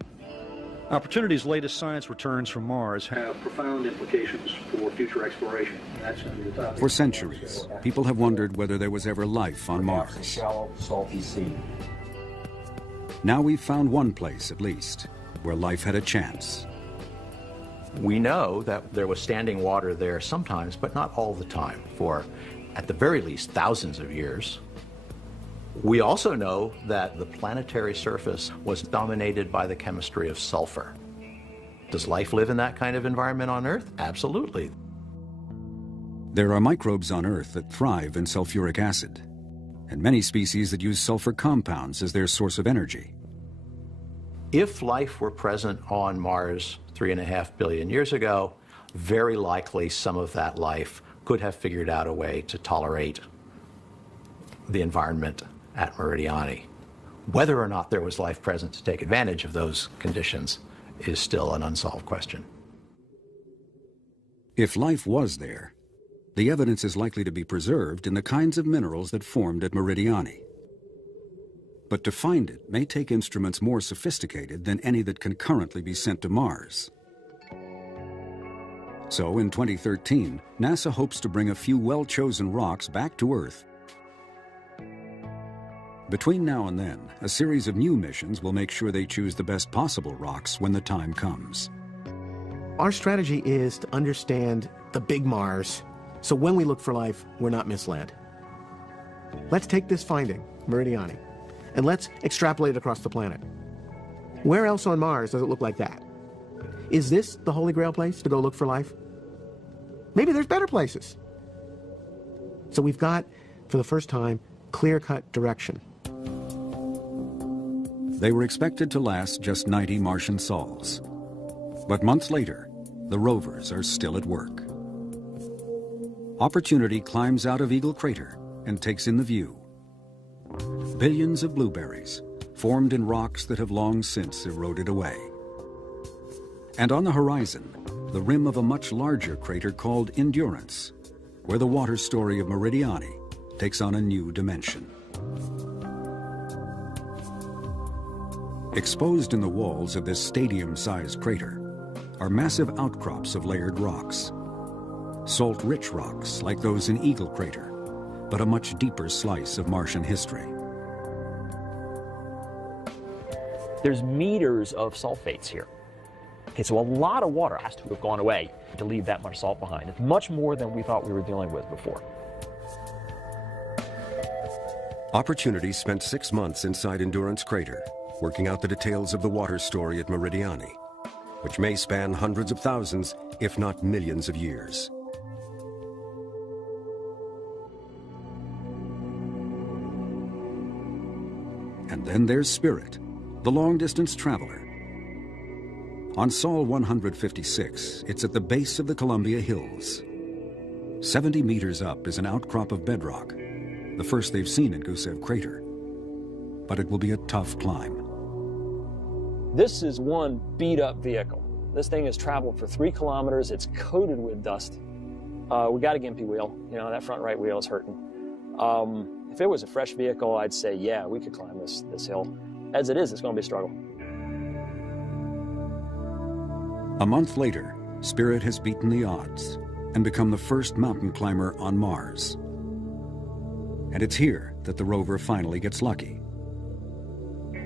Opportunity's latest science returns from Mars have profound implications for future exploration. That's going to be the topic. For centuries, people have wondered whether there was ever life on Mars. A shallow, salty sea. Now we've found one place, at least, where life had a chance. We know that there was standing water there sometimes, but not all the time, for at the very least thousands of years. We also know that the planetary surface was dominated by the chemistry of sulfur. Does life live in that kind of environment on Earth? Absolutely. There are microbes on Earth that thrive in sulfuric acid, and many species that use sulfur compounds as their source of energy. If life were present on Mars 3.5 billion years ago, very likely some of that life could have figured out a way to tolerate the environment at Meridiani. Whether or not there was life present to take advantage of those conditions is still an unsolved question. If life was there, the evidence is likely to be preserved in the kinds of minerals that formed at Meridiani. But to find it may take instruments more sophisticated than any that can currently be sent to Mars. So in 2013, NASA hopes to bring a few well-chosen rocks back to Earth. Between now and then, a series of new missions will make sure they choose the best possible rocks when the time comes. Our strategy is to understand the big Mars, so when we look for life, we're not misled. Let's take this finding, Meridiani, and let's extrapolate it across the planet. Where else on Mars does it look like that? Is this the Holy Grail place to go look for life? Maybe there's better places. So we've got, for the first time, clear-cut direction. They were expected to last just 90 Martian sols. But months later, the rovers are still at work. Opportunity climbs out of Eagle Crater and takes in the view. Billions of blueberries, formed in rocks that have long since eroded away. And on the horizon, the rim of a much larger crater called Endurance, where the water story of Meridiani takes on a new dimension. Exposed in the walls of this stadium-sized crater are massive outcrops of layered rocks. Salt-rich rocks like those in Eagle Crater, but a much deeper slice of Martian history. There's meters of sulfates here. Okay, so a lot of water has to have gone away to leave that much salt behind. It's much more than we thought we were dealing with before. Opportunity spent 6 months inside Endurance Crater, working out the details of the water story at Meridiani, which may span hundreds of thousands, if not millions of years. And then there's Spirit, the long-distance traveler. On Sol 156, it's at the base of the Columbia Hills. 70 meters up is an outcrop of bedrock, the first they've seen in Gusev Crater. But it will be a tough climb. This is one beat-up vehicle. This thing has traveled for 3 kilometers. It's coated with dust. We got a gimpy wheel. You know, that front right wheel is hurting. If it was a fresh vehicle, I'd say, yeah, we could climb this hill. As it is, it's going to be a struggle. A month later, Spirit has beaten the odds and become the first mountain climber on Mars. And it's here that the rover finally gets lucky.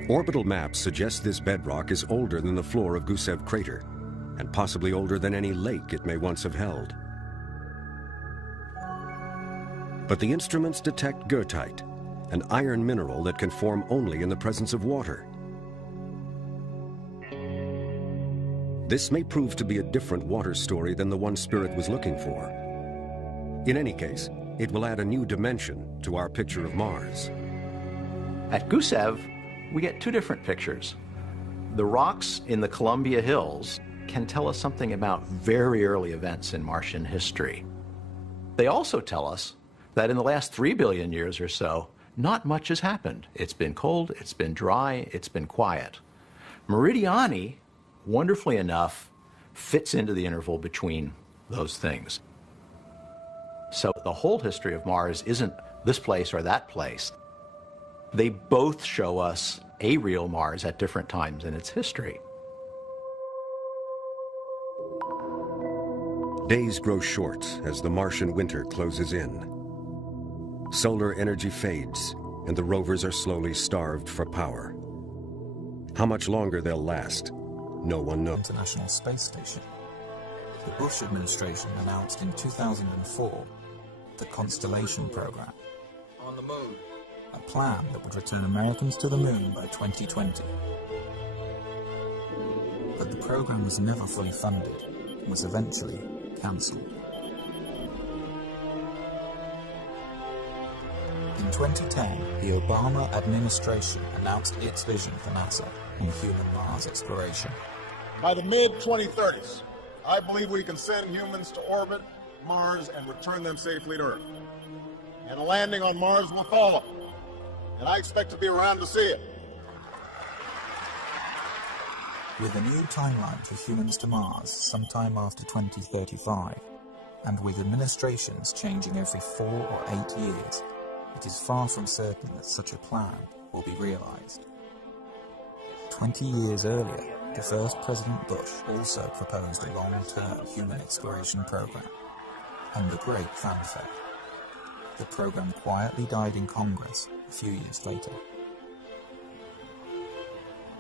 Orbital maps suggest this bedrock is older than the floor of Gusev Crater, and possibly older than any lake it may once have held. But the instruments detect goethite, an iron mineral that can form only in the presence of water. This may prove to be a different water story than the one Spirit was looking for. In any case, it will add a new dimension to our picture of Mars. At Gusev, we get 2 different pictures. The rocks in the Columbia Hills can tell us something about very early events in Martian history. They also tell us that in the last 3 billion years or so, not much has happened. It's been cold, it's been dry, it's been quiet. Meridiani, wonderfully enough, fits into the interval between those things. So the whole history of Mars isn't this place or that place. They both show us a real Mars at different times in its history. Days grow short as the Martian winter closes in. Solar energy fades, and the rovers are slowly starved for power. How much longer they'll last, no one knows. International Space Station. The Bush administration announced in 2004 the Constellation program. On the moon. A plan that would return Americans to the moon by 2020. But the program was never fully funded and was eventually cancelled. In 2010, the Obama administration announced its vision for NASA on human Mars exploration. By the mid-2030s, I believe we can send humans to orbit Mars and return them safely to Earth. And a landing on Mars will follow. And I expect to be around to see it. With a new timeline for humans to Mars sometime after 2035, and with administrations changing every 4 or 8 years, it is far from certain that such a plan will be realized. 20 years earlier, the first President Bush also proposed a long-term human exploration program, under great fanfare. The program quietly died in Congress a few years later.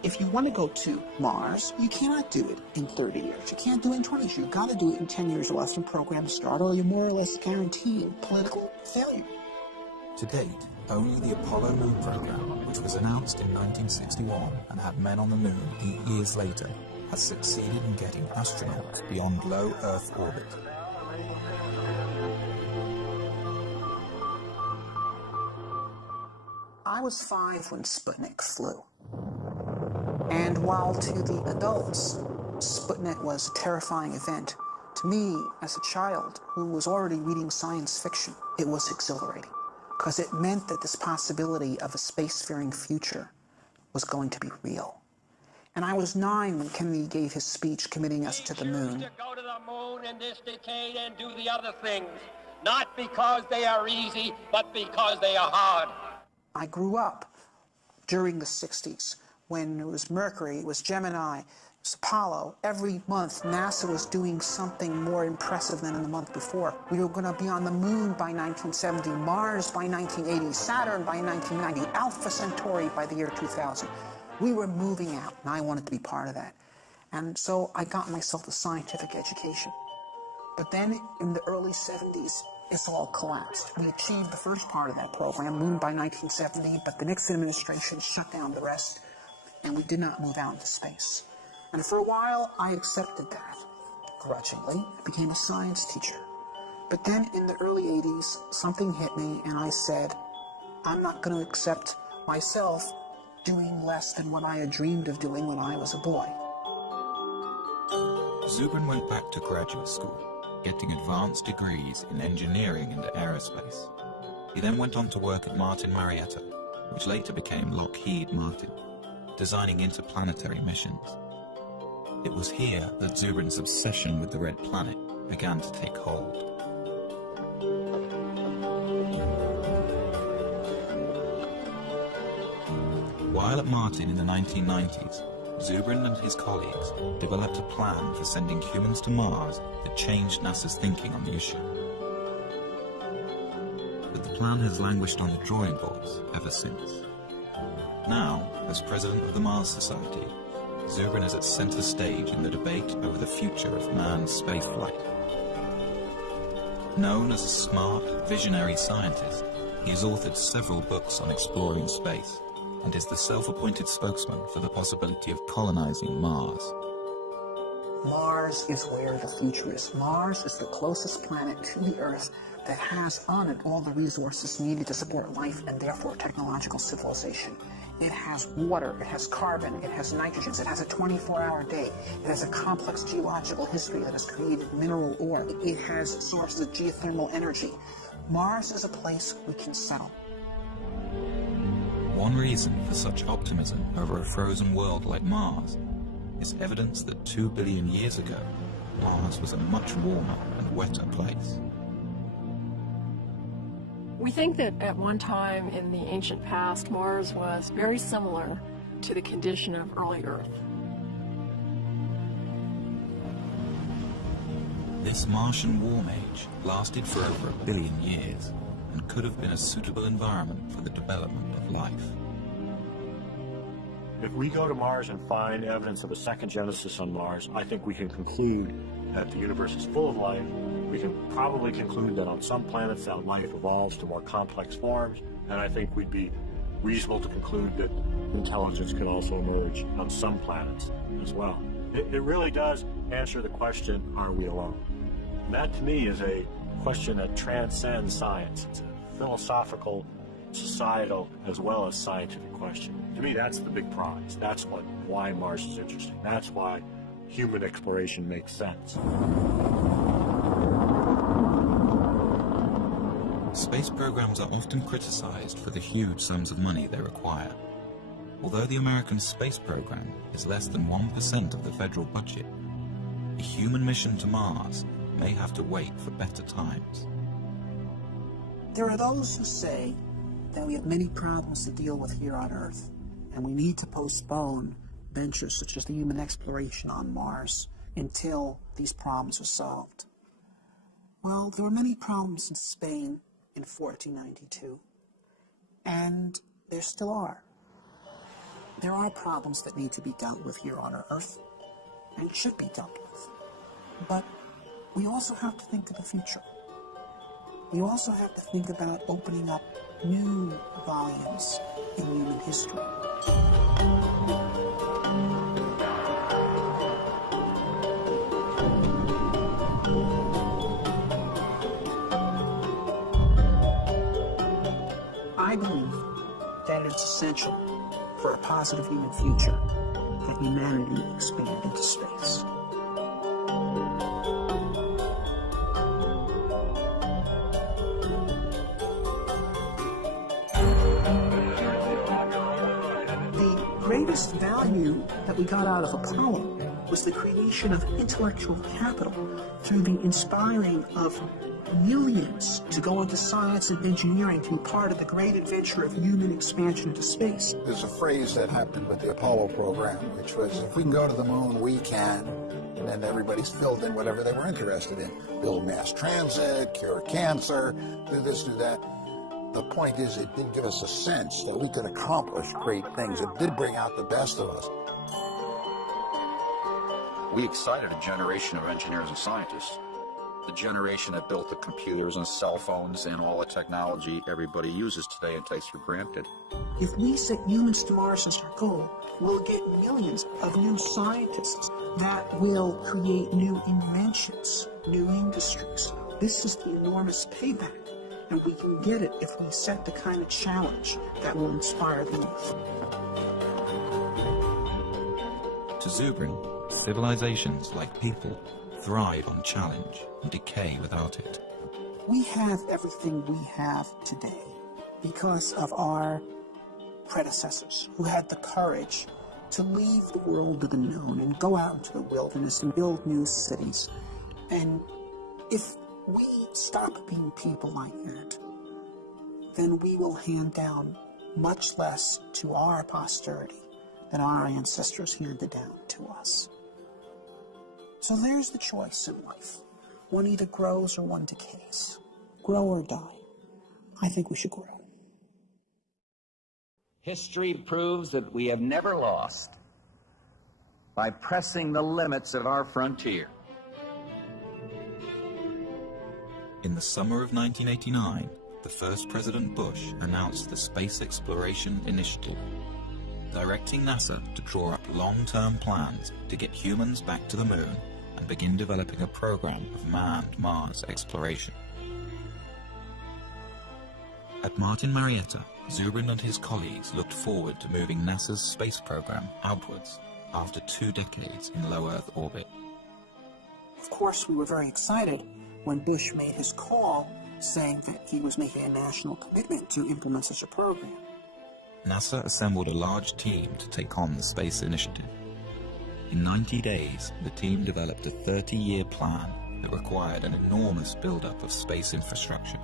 If you want to go to Mars, you cannot do it in 30 years. You can't do it in 20 years. You've got to do it in 10 years or less from program start, or you're more or less guaranteed political failure. To date, only the Apollo Moon program, which was announced in 1961 and had men on the moon 8 years later, has succeeded in getting astronauts beyond low Earth orbit. I was 5 when Sputnik flew. And while to the adults, Sputnik was a terrifying event, To me, as a child who was already reading science fiction, it was exhilarating because it meant that this possibility of a spacefaring future was going to be real. And I was 9 when Kennedy gave his speech committing us to the moon. To go to the moon in this decade and do the other things, not because they are easy, but because they are hard. I grew up during the 60s when it was Mercury, it was Gemini, it was Apollo. Every month, NASA was doing something more impressive than in the month before. We were going to be on the moon by 1970, Mars by 1980, Saturn by 1990, Alpha Centauri by the year 2000. We were moving out, and I wanted to be part of that. And so I got myself a scientific education. But then in the early 70s, it's all collapsed. We achieved the first part of that program, Moon by 1970, but the Nixon administration shut down the rest, and we did not move out into space. And for a while, I accepted that, grudgingly. I became a science teacher. But then in the early 80s, something hit me, and I said, I'm not going to accept myself doing less than what I had dreamed of doing when I was a boy. Zubrin went back to graduate school, getting advanced degrees in engineering and aerospace. He then went on to work at Martin Marietta, which later became Lockheed Martin, designing interplanetary missions. It was here that Zubrin's obsession with the Red Planet began to take hold. While at Martin in the 1990s, Zubrin and his colleagues developed a plan for sending humans to Mars that changed NASA's thinking on the issue. But the plan has languished on the drawing boards ever since. Now, as president of the Mars Society, Zubrin is at center stage in the debate over the future of manned spaceflight. Known as a smart, visionary scientist, he has authored several books on exploring space, and is the self-appointed spokesman for the possibility of colonizing Mars. Mars is where the future is. Mars is the closest planet to the Earth that has on it all the resources needed to support life and therefore technological civilization. It has water, it has carbon, it has nitrogens, it has a 24-hour day, it has a complex geological history that has created mineral ore, it has sources of geothermal energy. Mars is a place we can settle. One reason for such optimism over a frozen world like Mars is evidence that 2 billion years ago, Mars was a much warmer and wetter place. We think that at one time in the ancient past, Mars was very similar to the condition of early Earth. This Martian warm age lasted for over 1 billion years and could have been a suitable environment for the development of life. If we go to Mars and find evidence of a second genesis on Mars, I think we can conclude that the universe is full of life. We can probably conclude that on some planets that life evolves to more complex forms, and I think we'd be reasonable to conclude that intelligence can also emerge on some planets as well. It really does answer the question, are we alone? And that to me is a question that transcends science. It's a philosophical, societal, as well as scientific question. To me, that's the big prize. That's why Mars is interesting. That's why human exploration makes sense. Space programs are often criticized for the huge sums of money they require. Although the American space program is less than 1% of the federal budget, a human mission to Mars may have to wait for better times. There are those who say that we have many problems to deal with here on Earth, and we need to postpone ventures such as the human exploration on Mars until these problems are solved. Well, there were many problems in Spain in 1492, and there still are. There are problems that need to be dealt with here on Earth, and should be dealt with. But we also have to think of the future. We also have to think about opening up new volumes in human history. I believe that it's essential for a positive human future that humanity expand into space. greatest value that we got out of Apollo was the creation of intellectual capital through the inspiring of millions to go into science and engineering to be part of the great adventure of human expansion into space. There's a phrase that happened with the Apollo program, which was, if we can go to the moon, we can. And then everybody's filled in whatever they were interested in. Build mass transit, cure cancer, do this, do that. The point is, it did give us a sense that we could accomplish great things. It did bring out the best of us. We excited a generation of engineers and scientists. The generation that built the computers and cell phones and all the technology everybody uses today and takes for granted. If we set humans to Mars as our goal, we'll get millions of new scientists that will create new inventions, new industries. This is the enormous payback, and we can get it if we set the kind of challenge that will inspire the youth. To Zubrin, civilizations, like people, thrive on challenge and decay without it. We have everything we have today because of our predecessors who had the courage to leave the world of the known and go out into the wilderness and build new cities. And if we stop being people like that, then we will hand down much less to our posterity than our ancestors handed down to us. So there's the choice in life. One either grows or one decays. Grow or die. I think we should grow. History proves that we have never lost by pressing the limits of our frontier. In the summer of 1989, the first President Bush announced the Space Exploration Initiative, directing NASA to draw up long-term plans to get humans back to the moon and begin developing a program of manned Mars exploration. At Martin Marietta, Zubrin and his colleagues looked forward to moving NASA's space program outwards after 2 decades in low Earth orbit. Of course, we were very excited when Bush made his call saying that he was making a national commitment to implement such a program. NASA assembled a large team to take on the space initiative. In 90 days, the team developed a 30-year plan that required an enormous buildup of space infrastructure.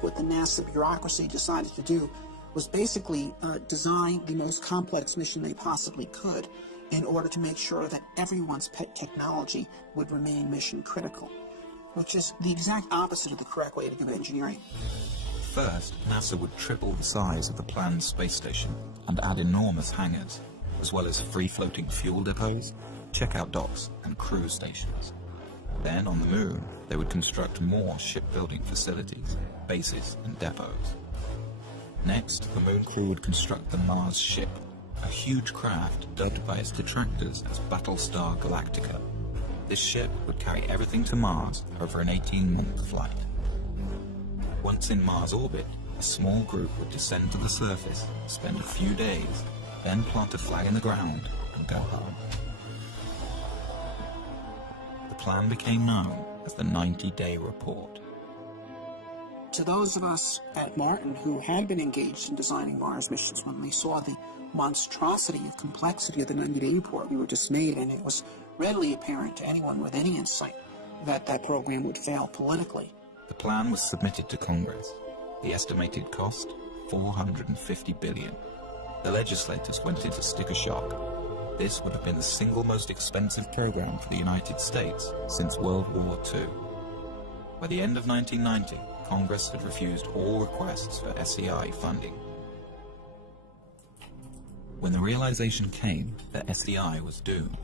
What the NASA bureaucracy decided to do was basically design the most complex mission they possibly could in order to make sure that everyone's pet technology would remain mission critical, which is the exact opposite of the correct way to do engineering. First, NASA would triple the size of the planned space station and add enormous hangars, as well as free-floating fuel depots, checkout docks, and cruise stations. Then, on the moon, they would construct more shipbuilding facilities, bases, and depots. Next, the moon crew would construct the Mars ship, a huge craft dubbed by its detractors as Battlestar Galactica. This ship would carry everything to Mars over an 18-month flight. Once in Mars orbit, a small group would descend to the surface, spend a few days, then plant a flag in the ground and go home. The plan became known as the 90-day report. To those of us at Martin who had been engaged in designing Mars missions, when we saw the monstrosity and complexity of the 90-day report, we were dismayed, and it was readily apparent to anyone with any insight that that program would fail politically. The plan was submitted to Congress. The estimated cost, $450 billion. The legislators went into sticker shock. This would have been the single most expensive program for the United States since World War II. By the end of 1990, Congress had refused all requests for SEI funding. When the realization came that SEI was doomed,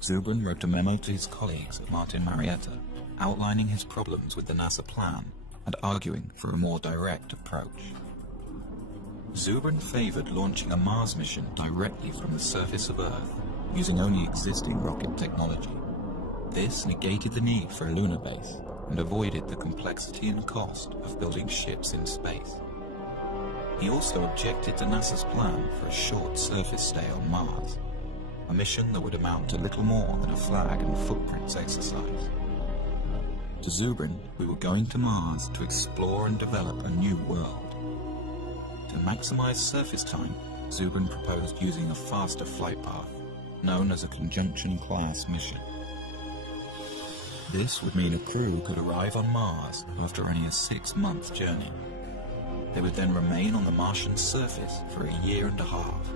Zubrin wrote a memo to his colleagues at Martin Marietta, outlining his problems with the NASA plan and arguing for a more direct approach. Zubrin favored launching a Mars mission directly from the surface of Earth, using only existing rocket technology. This negated the need for a lunar base and avoided the complexity and cost of building ships in space. He also objected to NASA's plan for a short surface stay on Mars, a mission that would amount to little more than a flag and footprints exercise. To Zubrin, we were going to Mars to explore and develop a new world. To maximize surface time, Zubrin proposed using a faster flight path, known as a conjunction-class mission. This would mean a crew could arrive on Mars after only a 6-month journey. They would then remain on the Martian surface for a year and a half.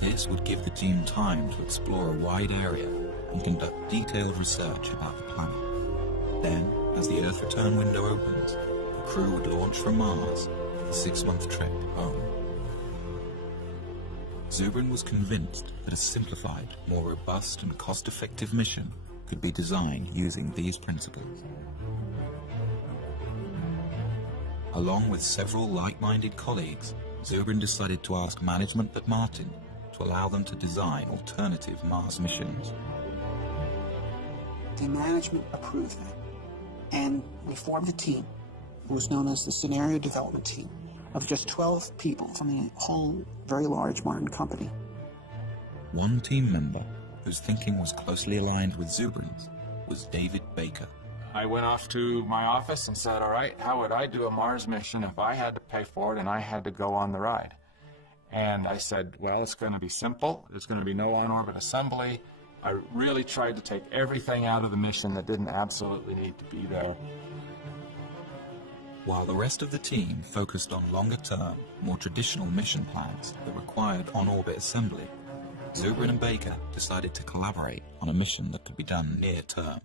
This would give the team time to explore a wide area and conduct detailed research about the planet. Then, as the Earth return window opens, the crew would launch from Mars for the 6-month trip home. Zubrin was convinced that a simplified, more robust and cost-effective mission could be designed using these principles. Along with several like-minded colleagues, Zubrin decided to ask management at Martin to allow them to design alternative Mars missions. The management approved that, and we formed a team. It was known as the Scenario Development Team, of just 12 people from the whole very large Martin company. One team member, whose thinking was closely aligned with Zubrin's, was David Baker. I went off to my office and said, all right, how would I do a Mars mission if I had to pay for it and I had to go on the ride? And I said, well, it's going to be simple. There's going to be no on-orbit assembly. I really tried to take everything out of the mission that didn't absolutely need to be there. While the rest of the team focused on longer-term, more traditional mission plans that required on-orbit assembly, Zubrin and Baker decided to collaborate on a mission that could be done near-term.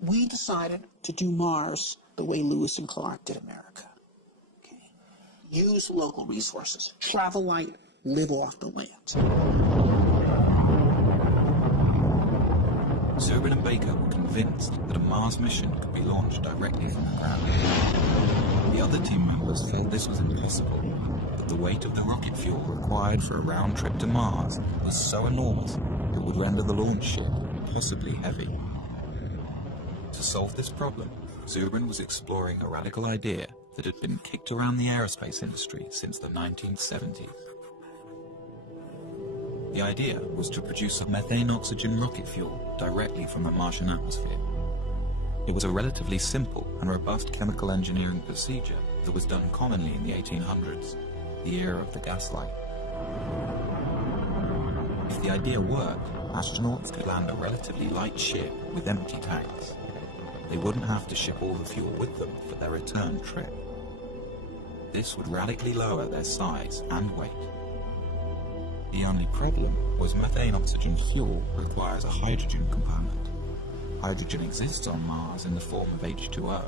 We decided to do Mars the way Lewis and Clark did America. Okay. Use local resources, travel light, live off the land. Zubrin and Baker were convinced that a Mars mission could be launched directly from the ground. The other team members felt this was impossible, that the weight of the rocket fuel required for a round trip to Mars was so enormous it would render the launch ship impossibly heavy. To solve this problem, Zubrin was exploring a radical idea that had been kicked around the aerospace industry since the 1970s. The idea was to produce a methane-oxygen rocket fuel directly from the Martian atmosphere. It was a relatively simple and robust chemical engineering procedure that was done commonly in the 1800s, the era of the gaslight. If the idea worked, astronauts could land a relatively light ship with empty tanks. They wouldn't have to ship all the fuel with them for their return trip. This would radically lower their size and weight. The only problem was methane-oxygen fuel requires a hydrogen component. Hydrogen exists on Mars in the form of H2O,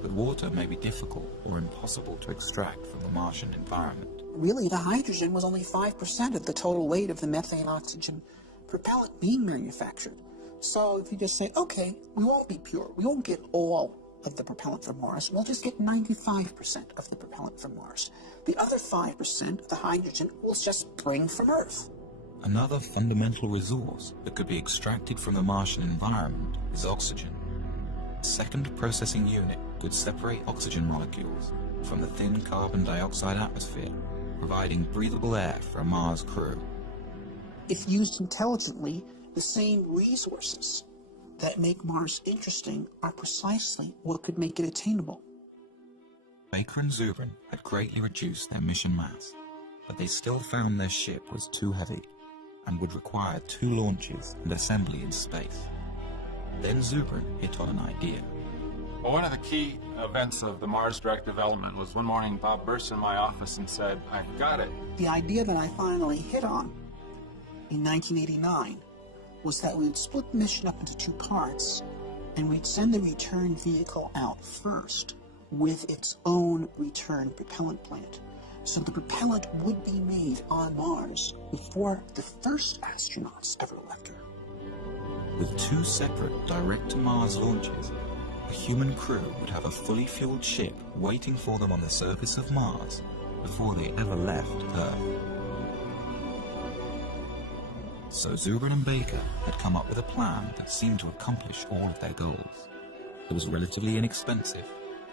but water may be difficult or impossible to extract from the Martian environment. Really, the hydrogen was only 5% of the total weight of the methane-oxygen propellant being manufactured. So if you just say, okay, we won't be pure, we won't get all of the propellant from Mars, we'll just get 95% of the propellant from Mars. The other 5% of the hydrogen we'll just bring from Earth. Another fundamental resource that could be extracted from the Martian environment is oxygen. A second processing unit would separate oxygen molecules from the thin carbon dioxide atmosphere, providing breathable air for a Mars crew. If used intelligently, the same resources that make Mars interesting are precisely what could make it attainable. Baker and Zubrin had greatly reduced their mission mass, but they still found their ship was too heavy and would require 2 launches and assembly in space. Then Zubrin hit on an idea. Well, one of the key events of the Mars Direct development was one morning Bob burst in my office and said, I've got it. The idea that I finally hit on in 1989 was that we'd split the mission up into 2 parts, and we'd send the return vehicle out first with its own return propellant plant. So the propellant would be made on Mars before the first astronauts ever left Earth. With 2 separate direct-to-Mars launches, a human crew would have a fully fueled ship waiting for them on the surface of Mars before they ever left Earth. So Zubrin and Baker had come up with a plan that seemed to accomplish all of their goals. It was relatively inexpensive,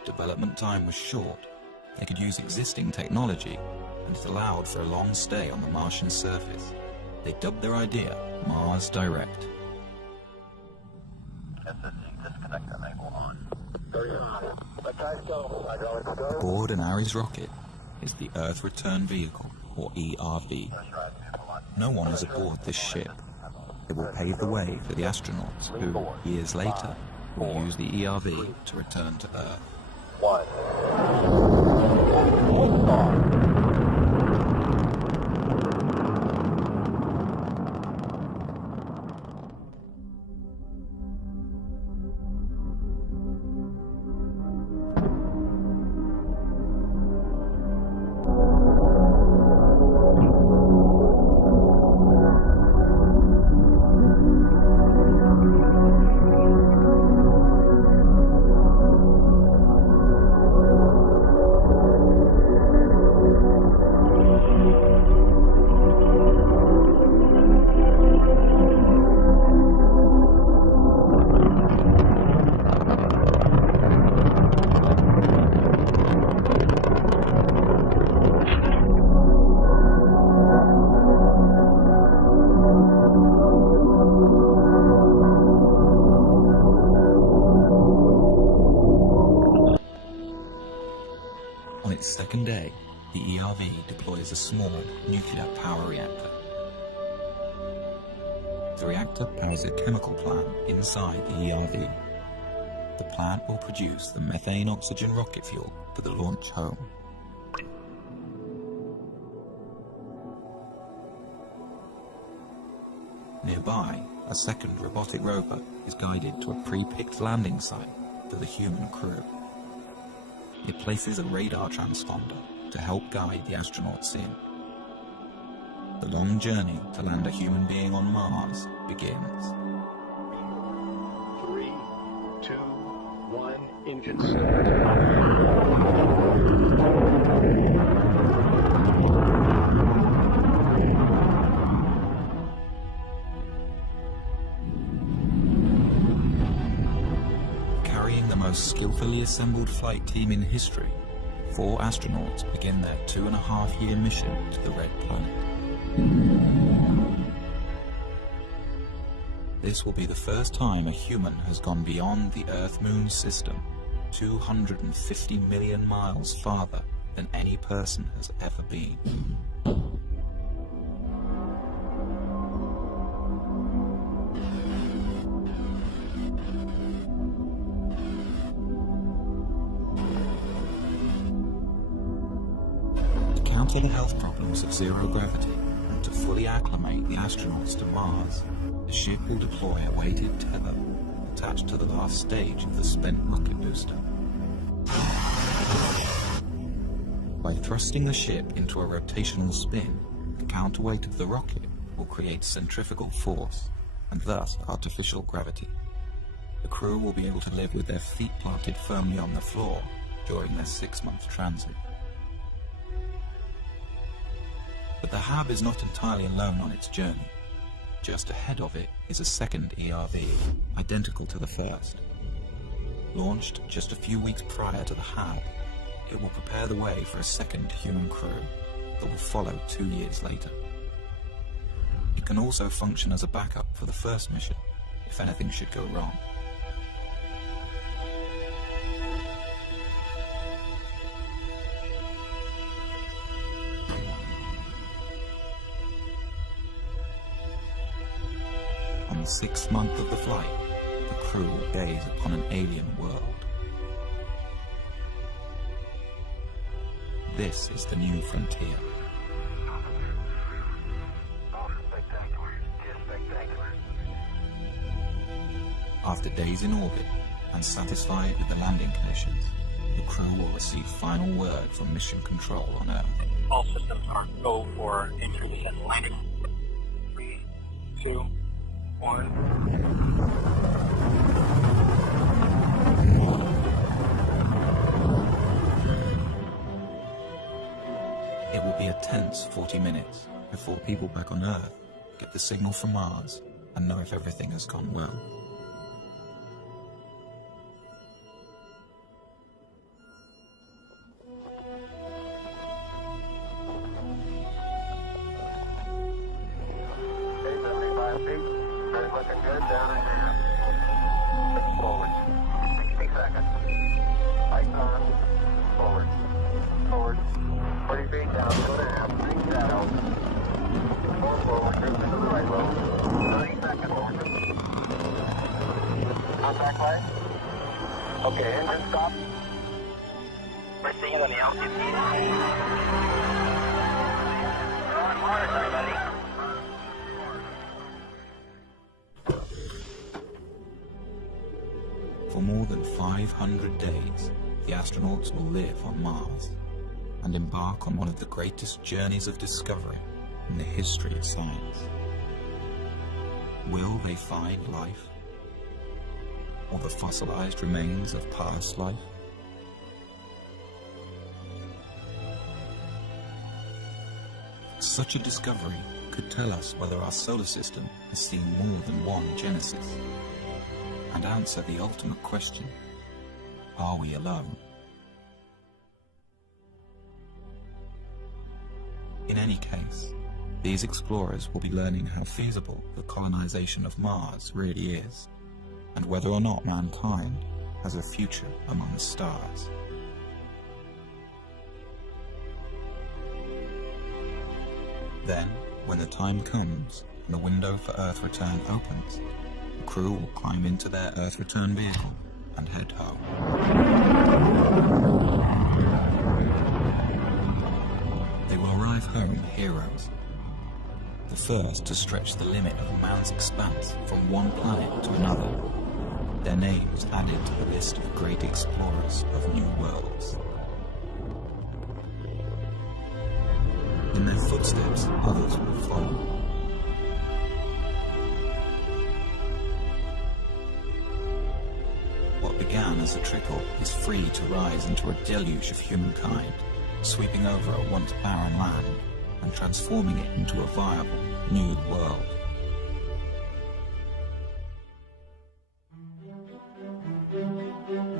development time was short, they could use existing technology, and it allowed for a long stay on the Martian surface. They dubbed their idea Mars Direct. Aboard an Ares rocket is the Earth Return Vehicle, or ERV. No one is aboard this ship. It will pave the way for the astronauts who, years later, will use the ERV to return to Earth. 1. On its second day, the ERV deploys a small nuclear power reactor. The reactor powers a chemical plant inside the ERV. The plant will produce the methane-oxygen rocket fuel for the launch home. Nearby, a second robotic rover is guided to a pre-picked landing site for the human crew. It places a radar transponder to help guide the astronauts in. The long journey to land a human being on Mars begins. 3, 2, 1, engine Carrying the most skillfully assembled flight team in history, 4 astronauts begin their 2.5-year mission to the Red Planet. This will be the first time a human has gone beyond the Earth-Moon system, 250 million miles farther than any person has ever been. To counter the health problems of zero gravity, and to fully acclimate the astronauts to Mars, the ship will deploy a weighted tether attached to the last stage of the spent rocket booster. By thrusting the ship into a rotational spin, the counterweight of the rocket will create centrifugal force and thus artificial gravity. The crew will be able to live with their feet planted firmly on the floor during their 6-month transit. But the HAB is not entirely alone on its journey. Just ahead of it is a second ERV, identical to the first. Launched just a few weeks prior to the HAB, it will prepare the way for a second human crew that will follow 2 years later. It can also function as a backup for the first mission, if anything should go wrong. On the 6th month of the flight, the crew will gaze upon an alien world. This is the new frontier. After days in orbit and satisfied with the landing conditions, the crew will receive final word from Mission Control on Earth. All systems are go for entry descent landing. 3, 2, 1. It will be a tense 40 minutes before people back on Earth get the signal from Mars and know if everything has gone well. Looking good, down and half. Forward. 60 seconds. Lights on. Forward. Forward. 40 feet down, 2.5. 3 shadows. Contact light. Okay, engine stop. We're seeing it on the altitude. On Mars, everybody. For more than 500 days, the astronauts will live on Mars and embark on one of the greatest journeys of discovery in the history of science. Will they find life? Or the fossilized remains of past life? Such a discovery could tell us whether our solar system has seen more than one genesis, and answer the ultimate question: are we alone? In any case, these explorers will be learning how feasible the colonization of Mars really is, and whether or not mankind has a future among the stars. Then, when the time comes and the window for Earth return opens, the crew will climb into their Earth return vehicle and head home. They will arrive home heroes, the first to stretch the limit of man's expanse from one planet to another, their names added to the list of great explorers of new worlds. In their footsteps, others will follow. What began as a trickle is free to rise into a deluge of humankind, sweeping over a once barren land and transforming it into a viable new world.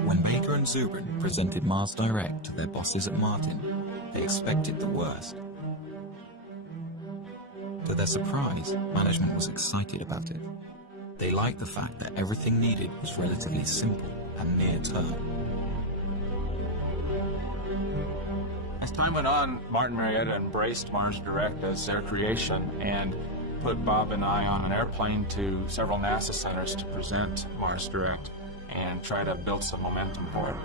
When Baker and Zubrin presented Mars Direct to their bosses at Martin, they expected the worst. To their surprise, management was excited about it. They liked the fact that everything needed was relatively simple and near-term. As time went on, Martin Marietta embraced Mars Direct as their creation and put Bob and I on an airplane to several NASA centers to present Mars Direct and try to build some momentum for it.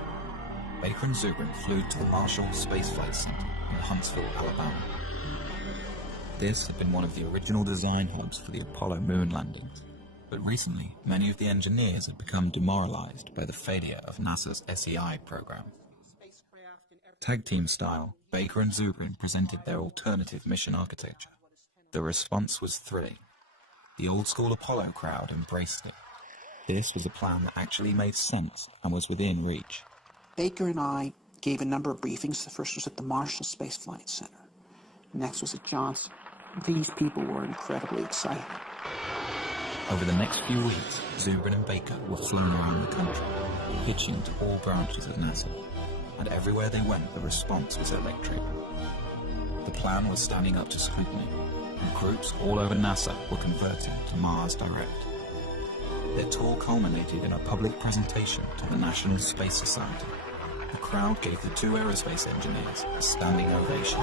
Baker and Zubrin flew to the Marshall Space Flight Center in Huntsville, Alabama. This had been one of the original design hubs for the Apollo moon landings, but recently many of the engineers had become demoralized by the failure of NASA's SEI program. Tag team style, Baker and Zubrin presented their alternative mission architecture. The response was thrilling. The old-school Apollo crowd embraced it. This was a plan that actually made sense and was within reach. Baker and I gave a number of briefings. The first was at the Marshall Space Flight Center. Next was at Johnson. These people were incredibly excited. Over the next few weeks, Zubrin and Baker were flown around the country, pitching to all branches of NASA. And everywhere they went, the response was electric. The plan was standing up to scrutiny, and groups all over NASA were converting to Mars Direct. Their tour culminated in a public presentation to the National Space Society. The crowd gave the two aerospace engineers a standing ovation.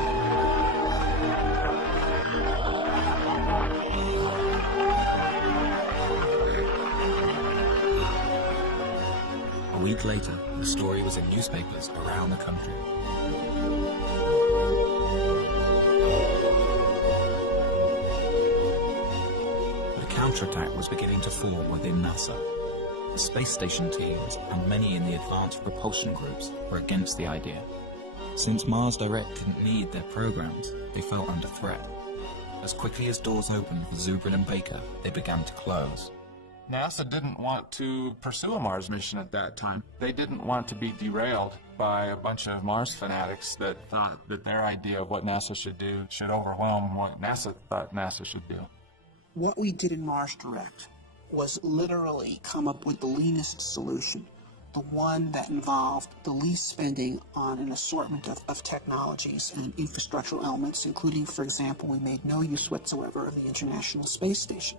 A week later, the story was in newspapers around the country. But a counterattack was beginning to form within NASA. The space station teams and many in the advanced propulsion groups were against the idea. Since Mars Direct didn't need their programs, they felt under threat. As quickly as doors opened for Zubrin and Baker, they began to close. NASA didn't want to pursue a Mars mission at that time. They didn't want to be derailed by a bunch of Mars fanatics that thought that their idea of what NASA should do should overwhelm what NASA thought NASA should do. What we did in Mars Direct was literally come up with the leanest solution, the one that involved the least spending on an assortment of technologies and infrastructural elements, including, for example, we made no use whatsoever of the International Space Station.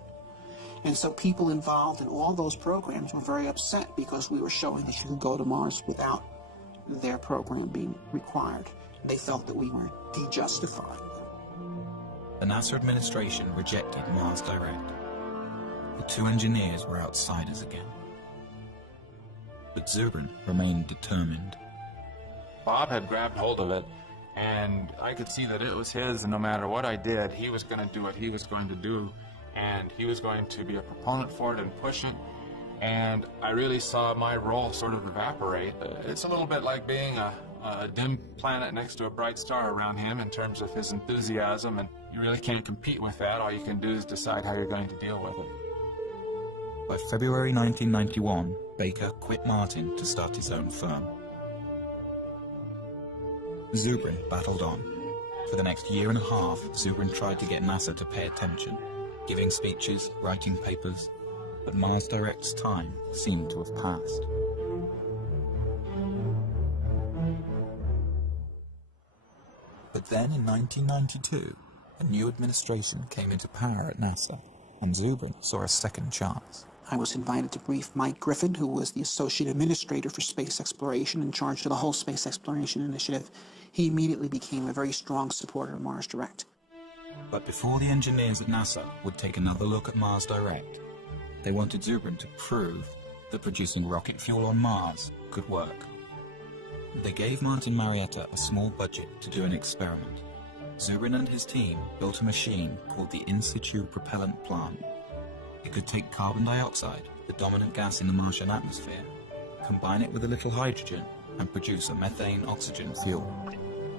And so people involved in all those programs were very upset because we were showing that you could go to Mars without their program being required. They felt that we were de-justifying them. The NASA administration rejected Mars Direct. The two engineers were outsiders again. But Zubrin remained determined. Bob had grabbed hold of it, and I could see that it was his, and no matter what I did, he was going to do what he was going to do, and he was going to be a proponent for it and push it, and I really saw my role sort of evaporate. It's a little bit like being a dim planet next to a bright star around him in terms of his enthusiasm, and you really can't compete with that. All you can do is decide how you're going to deal with it. By February 1991, Baker quit Martin to start his own firm. Zubrin battled on. For the next year and a half, Zubrin tried to get NASA to pay attention, giving speeches, writing papers, but Mars Direct's time seemed to have passed. But then in 1992, a new administration came into power at NASA, and Zubrin saw a second chance. I was invited to brief Mike Griffin, who was the Associate Administrator for Space Exploration in charge of the whole Space Exploration Initiative. He immediately became a very strong supporter of Mars Direct. But before the engineers at NASA would take another look at Mars Direct, they wanted Zubrin to prove that producing rocket fuel on Mars could work. They gave Martin Marietta a small budget to do an experiment. Zubrin and his team built a machine called the In Situ Propellant Plant. It could take carbon dioxide, the dominant gas in the Martian atmosphere, combine it with a little hydrogen, and produce a methane-oxygen fuel.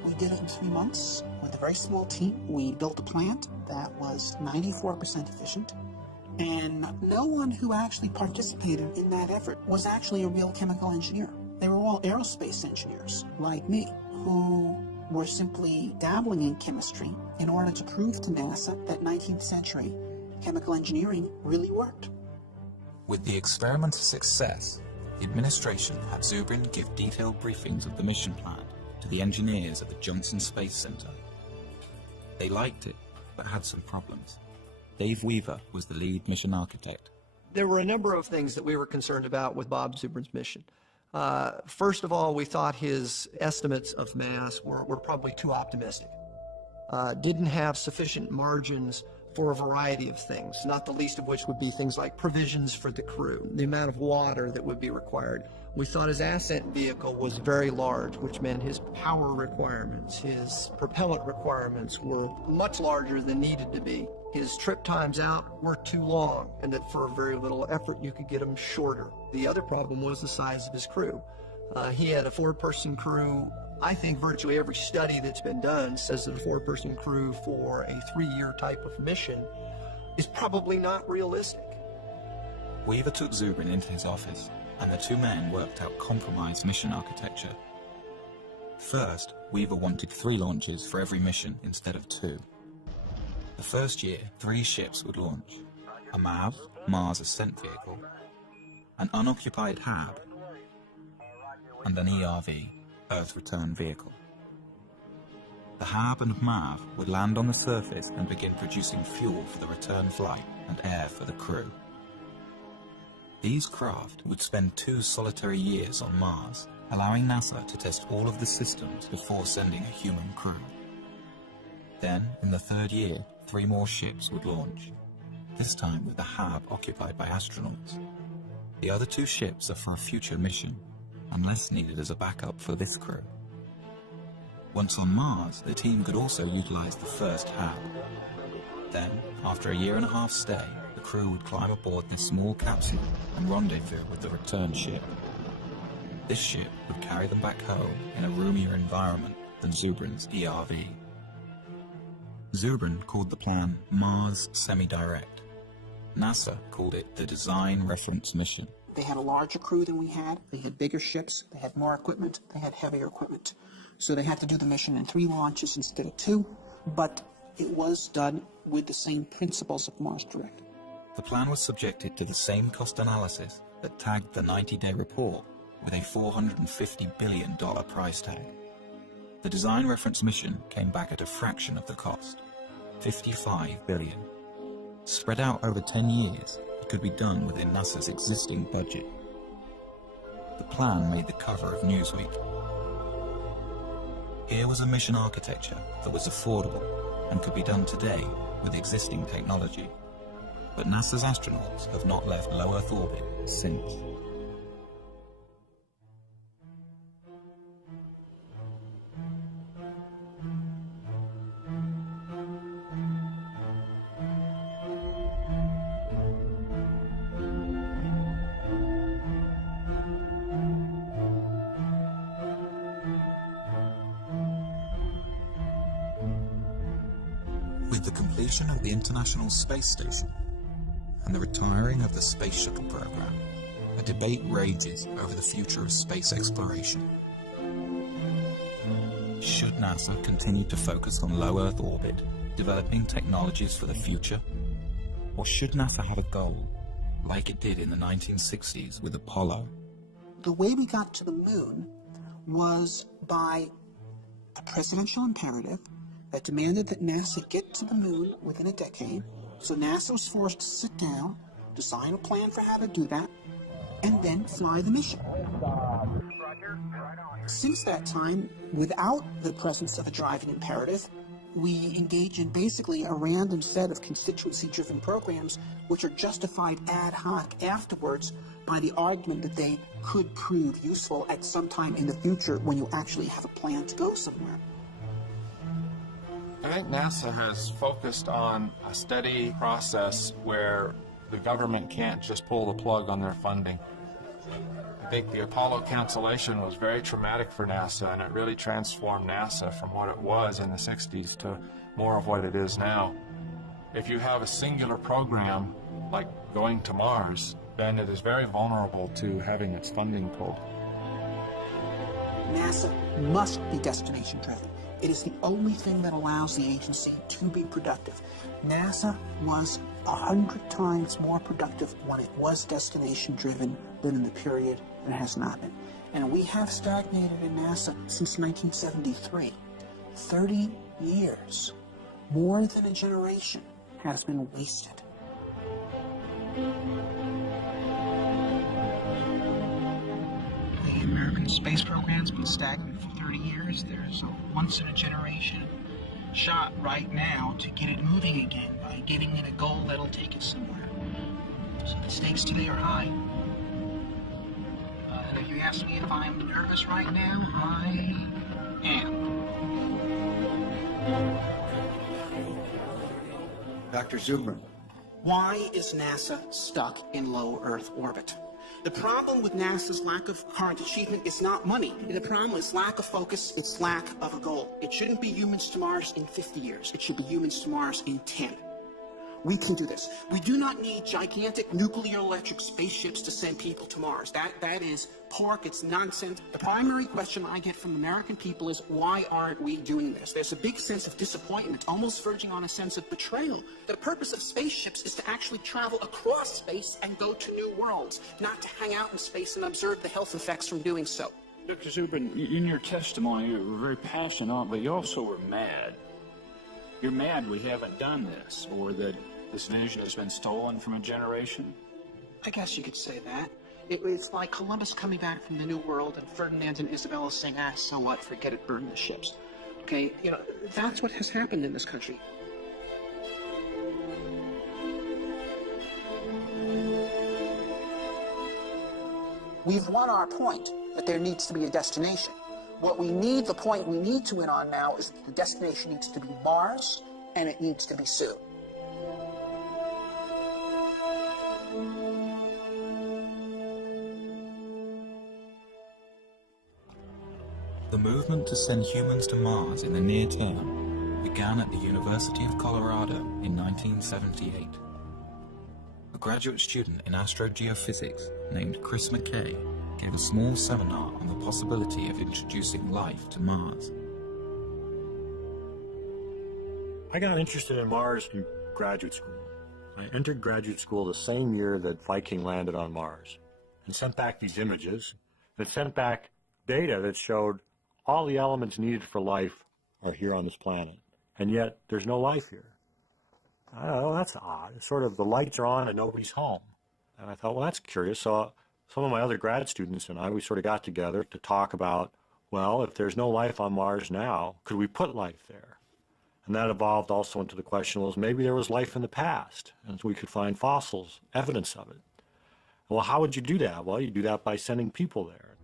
We did it in 3 months. With a very small team, we built a plant that was 94% efficient, and no one who actually participated in that effort was actually a real chemical engineer. They were all aerospace engineers, like me, who were simply dabbling in chemistry in order to prove to NASA that 19th century chemical engineering really worked. With the experiment a success, the administration had Zubrin give detailed briefings of the mission plan to the engineers at the Johnson Space Center. They liked it, but had some problems. Dave Weaver was the lead mission architect. There were a number of things that we were concerned about with Bob Zubrin's mission. First of all, we thought his estimates of mass were probably too optimistic. Didn't have sufficient margins for a variety of things, not the least of which would be things like provisions for the crew, the amount of water that would be required. We thought his ascent vehicle was very large, which meant his power requirements, his propellant requirements were much larger than needed to be. His trip times out were too long, and that for very little effort you could get them shorter. The other problem was the size of his crew. He had a 4-person crew. I think virtually every study that's been done says that a 4-person crew for a 3-year type of mission is probably not realistic. Weaver took Zubrin into his office, and the two men worked out compromise mission architecture. First, Weaver wanted 3 launches for every mission instead of 2. The first year, 3 ships would launch: a MAV, Mars Ascent Vehicle, an unoccupied HAB, and an ERV, Earth Return Vehicle. The HAB and MAV would land on the surface and begin producing fuel for the return flight and air for the crew. These craft would spend 2 solitary years on Mars, allowing NASA to test all of the systems before sending a human crew. Then, in the 3rd year, 3 more ships would launch, this time with the HAB occupied by astronauts. The other 2 ships are for a future mission, unless needed as a backup for this crew. Once on Mars, the team could also utilize the first HAB. Then, after a 1.5-year stay, the crew would climb aboard this small capsule and rendezvous with the return ship. This ship would carry them back home in a roomier environment than Zubrin's ERV. Zubrin called the plan Mars Semi-Direct. NASA called it the Design Reference Mission. They had a larger crew than we had. They had bigger ships. They had more equipment. They had heavier equipment. So they had to do the mission in 3 launches instead of 2, but it was done with the same principles of Mars Direct. The plan was subjected to the same cost analysis that tagged the 90-day report with a $450 billion price tag. The Design Reference Mission came back at a fraction of the cost, $55 billion. Spread out over 10 years, it could be done within NASA's existing budget. The plan made the cover of Newsweek. Here was a mission architecture that was affordable, and could be done today with existing technology. But NASA's astronauts have not left low Earth orbit since. With the completion of the International Space Station and the retiring of the Space Shuttle program, a debate rages over the future of space exploration. Should NASA continue to focus on low Earth orbit, developing technologies for the future? Or should NASA have a goal, like it did in the 1960s with Apollo? The way we got to the moon was by a presidential imperative that demanded that NASA get to the moon within a decade. So NASA was forced to sit down, design a plan for how to do that, and then fly the mission. Since that time, without the presence of a driving imperative, we engage in basically a random set of constituency-driven programs which are justified ad hoc afterwards by the argument that they could prove useful at some time in the future when you actually have a plan to go somewhere. I think NASA has focused on a steady process where the government can't just pull the plug on their funding. I think the Apollo cancellation was very traumatic for NASA, and it really transformed NASA from what it was in the 60s to more of what it is now. If you have a singular program like going to Mars, then it is very vulnerable to having its funding pulled. NASA must be destination-driven. It is the only thing that allows the agency to be productive. NASA was 100 times more productive when it was destination-driven than in the period it has not been. And we have stagnated in NASA since 1973. 30 years, more than a generation, has been wasted. The American space program's been stagnant for 30 years. There's a once-in-a-generation shot right now to get it moving again by giving it a goal that'll take it somewhere. So the stakes today are high. If you ask me if I'm nervous right now, I am. Dr. Zubrin. Why is NASA stuck in low Earth orbit? The problem with NASA's lack of current achievement is not money. The problem is lack of focus, it's lack of a goal. It shouldn't be humans to Mars in 50 years. It should be humans to Mars in 10. We can do this. We do not need gigantic nuclear electric spaceships to send people to Mars. That is pork, it's nonsense. The primary question I get from American people is, why aren't we doing this? There's a big sense of disappointment, almost verging on a sense of betrayal. The purpose of spaceships is to actually travel across space and go to new worlds, not to hang out in space and observe the health effects from doing so. Dr. Zubrin, in your testimony, you were very passionate, but you also were mad. You're mad we haven't done this, or that this vision has been stolen from a generation? I guess you could say that. It's like Columbus coming back from the New World and Ferdinand and Isabella saying, so what, forget it, burn the ships. Okay, that's what has happened in this country. We've won our point that there needs to be a destination. The point we need to win on now is the destination needs to be Mars, and it needs to be soon. The movement to send humans to Mars in the near term began at the University of Colorado in 1978. A graduate student in astrogeophysics named Chris McKay gave a small seminar on the possibility of introducing life to Mars. I got interested in Mars in graduate school. I entered graduate school the same year that Viking landed on Mars and sent back these images that sent back data that showed all the elements needed for life are here on this planet, and yet there's no life here. I thought, oh, that's odd. It's sort of the lights are on and nobody's home. And I thought, well, that's curious. So some of my other grad students and I, we sort of got together to talk about, well, if there's no life on Mars now, could we put life there? And that evolved also into the question was maybe there was life in the past, and we could find fossils, evidence of it. Well, how would you do that? Well, you do that by sending people there.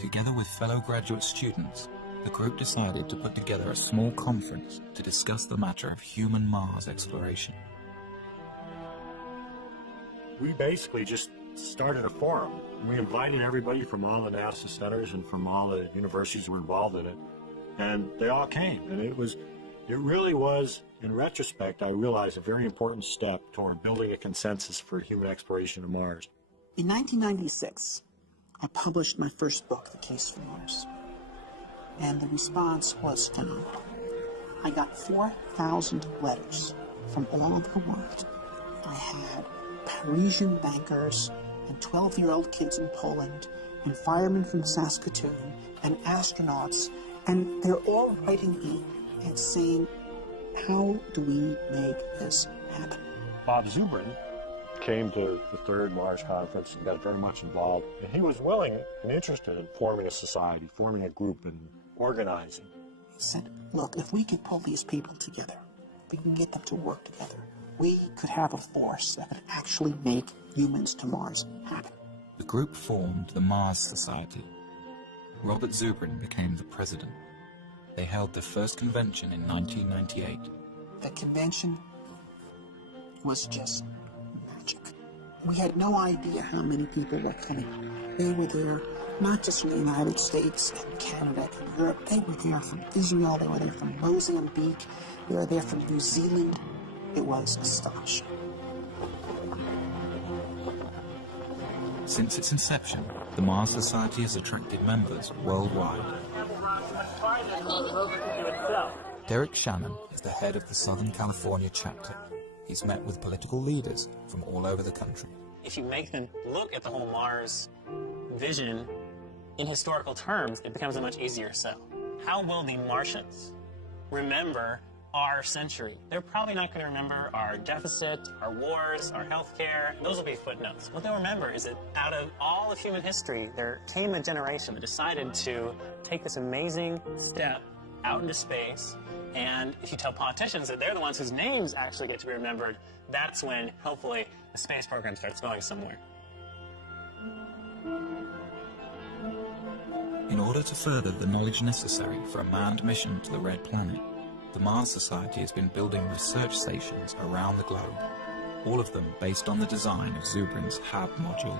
Together with fellow graduate students, the group decided to put together a small conference to discuss the matter of human Mars exploration. We basically just started a forum. We invited everybody from all the NASA centers and from all the universities who were involved in it, and they all came. And it really was, in retrospect, I realized a very important step toward building a consensus for human exploration of Mars. In 1996, I published my first book, The Case for Mars, and the response was phenomenal. I got 4,000 letters from all over the world. I had Parisian bankers and 12-year-old kids in Poland and firemen from Saskatoon and astronauts, and they're all writing me and saying, how do we make this happen? Bob Zubrin came to the third Mars conference and got very much involved. And he was willing and interested in forming a society, forming a group, and organizing. He said, look, if we can pull these people together, if we can get them to work together, we could have a force that could actually make humans to Mars happen. The group formed the Mars Society. Robert Zubrin became the president. They held their first convention in 1998. The convention was just magic. We had no idea how many people were coming. They were there not just from the United States and Canada and Europe. They were there from Israel. They were there from Mozambique. They were there from New Zealand. It was astonishing. Since its inception, the Mars Society has attracted members worldwide. Derek Shannon is the head of the Southern California chapter. He's met with political leaders from all over the country. If you make them look at the whole Mars vision in historical terms, it becomes a much easier sell. How will the Martians remember our century? They're probably not going to remember our deficit, our wars, our healthcare. Those will be footnotes. What they'll remember is that out of all of human history, there came a generation that decided to take this amazing step out into space. And if you tell politicians that they're the ones whose names actually get to be remembered, that's when, hopefully, the space program starts going somewhere. In order to further the knowledge necessary for a manned mission to the Red Planet, the Mars Society has been building research stations around the globe, all of them based on the design of Zubrin's HAB module.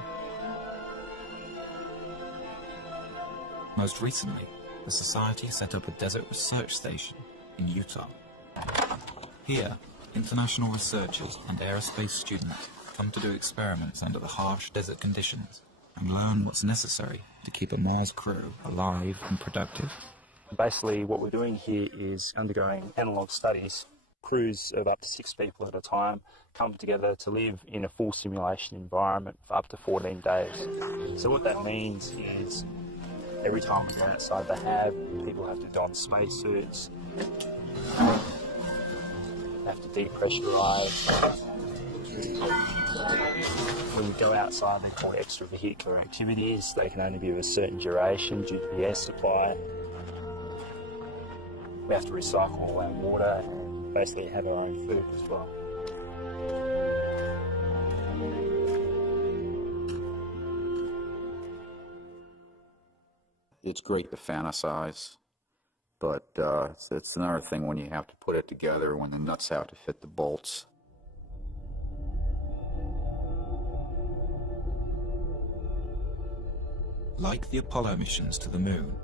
Most recently, the Society set up a desert research station in Utah. Here, international researchers and aerospace students come to do experiments under the harsh desert conditions and learn what's necessary to keep a Mars crew alive and productive. Basically, what we're doing here is undergoing analog studies. Crews of up to 6 people at a time come together to live in a full simulation environment for up to 14 days. So what that means is every time we go outside the HAB, people have to don spacesuits, have to depressurize. When you go outside, they're called extravehicular activities. They can only be of a certain duration due to the air supply. We have to recycle all our water and basically have our own food as well. It's great to fantasize, but it's another thing when you have to put it together, when the nuts have to fit the bolts. Like the Apollo missions to the Moon,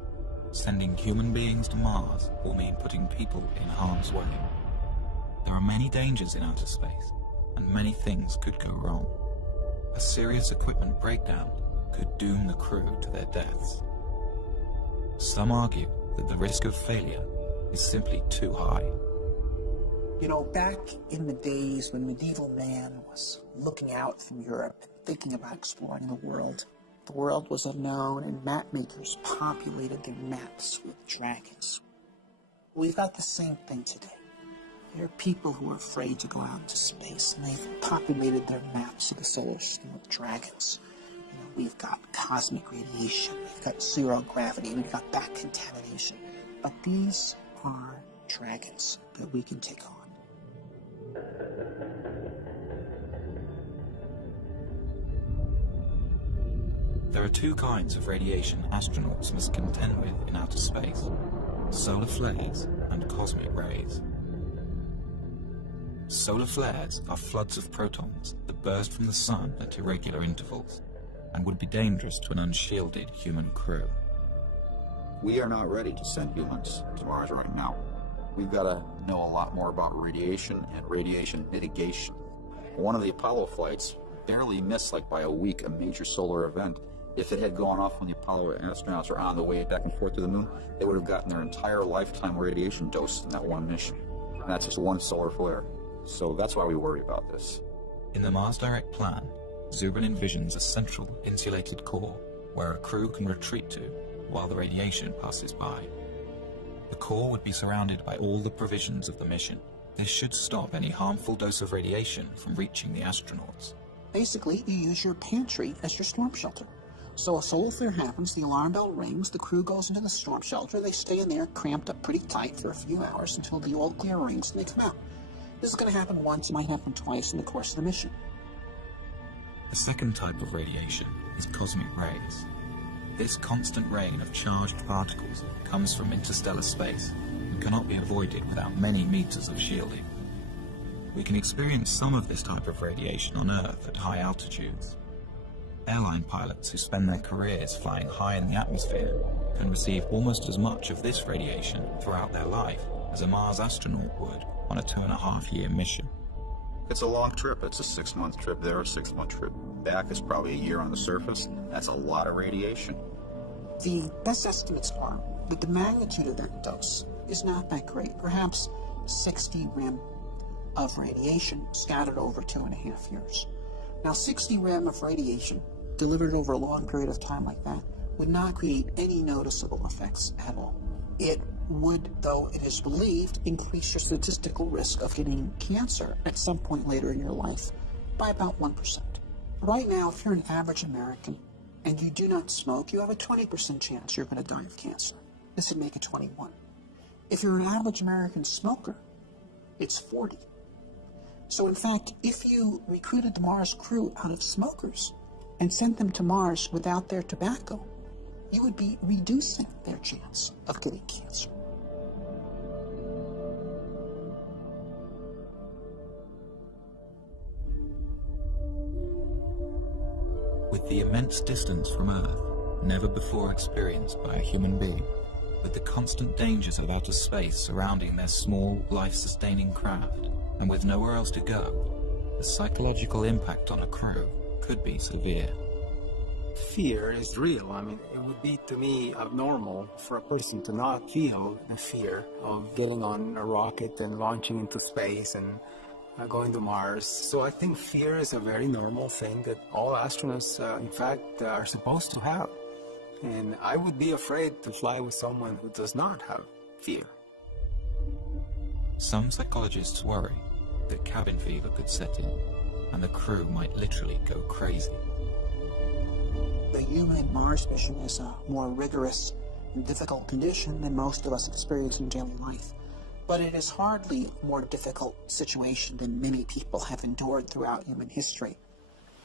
sending human beings to Mars will mean putting people in harm's way. There are many dangers in outer space, and many things could go wrong. A serious equipment breakdown could doom the crew to their deaths. Some argue that the risk of failure is simply too high. You know, back in the days when medieval man was looking out from Europe and thinking about exploring the world was unknown, and map makers populated their maps with dragons. We've got the same thing today. There are people who are afraid to go out into space, and they've populated their maps of the solar system with dragons. You know, we've got cosmic radiation, we've got zero gravity, we've got back contamination. But these are dragons that we can take on. There are two kinds of radiation astronauts must contend with in outer space: solar flares and cosmic rays. Solar flares are floods of protons that burst from the sun at irregular intervals and would be dangerous to an unshielded human crew. We are not ready to send humans to Mars right now. We've got to know a lot more about radiation and radiation mitigation. One of the Apollo flights barely missed, like by a week, a major solar event. If it had gone off when the Apollo astronauts were on the way back and forth to the moon, they would have gotten their entire lifetime radiation dose in that one mission. And that's just one solar flare. So that's why we worry about this. In the Mars Direct plan, Zubrin envisions a central insulated core where a crew can retreat to while the radiation passes by. The core would be surrounded by all the provisions of the mission. This should stop any harmful dose of radiation from reaching the astronauts. Basically, you use your pantry as your storm shelter. So a solar flare happens, the alarm bell rings, the crew goes into the storm shelter, they stay in there cramped up pretty tight for a few hours until the all clear rings and they come out. This is going to happen once, it might happen twice in the course of the mission. The second type of radiation is cosmic rays. This constant rain of charged particles comes from interstellar space and cannot be avoided without many meters of shielding. We can experience some of this type of radiation on Earth at high altitudes. Airline pilots who spend their careers flying high in the atmosphere can receive almost as much of this radiation throughout their life as a Mars astronaut would on a 2.5-year mission. It's a long trip. It's a 6-month trip there, a 6-month trip back is probably a year on the surface. That's a lot of radiation. The best estimates are that the magnitude of that dose is not that great. Perhaps 60 rem of radiation scattered over 2.5 years. Now, 60 rem of radiation delivered over a long period of time like that would not create any noticeable effects at all. It would, though it is believed, increase your statistical risk of getting cancer at some point later in your life by about 1%. Right now, if you're an average American and you do not smoke, you have a 20% chance you're going to die of cancer. This would make it 21. If you're an average American smoker, it's 40. So in fact, if you recruited the Mars crew out of smokers and sent them to Mars without their tobacco, you would be reducing their chance of getting cancer. With the immense distance from Earth, never before experienced by a human being, with the constant dangers of outer space surrounding their small, life-sustaining craft, and with nowhere else to go, the psychological impact on a crew could be severe. Fear is real. I mean, it would be, to me, abnormal for a person to not feel the fear of getting on a rocket and launching into space and going to Mars. So I think fear is a very normal thing that all astronauts, in fact, are supposed to have. And I would be afraid to fly with someone who does not have fear. Some psychologists worry that cabin fever could set in, and the crew might literally go crazy. The human Mars mission is a more rigorous and difficult condition than most of us experience in daily life. But it is hardly a more difficult situation than many people have endured throughout human history.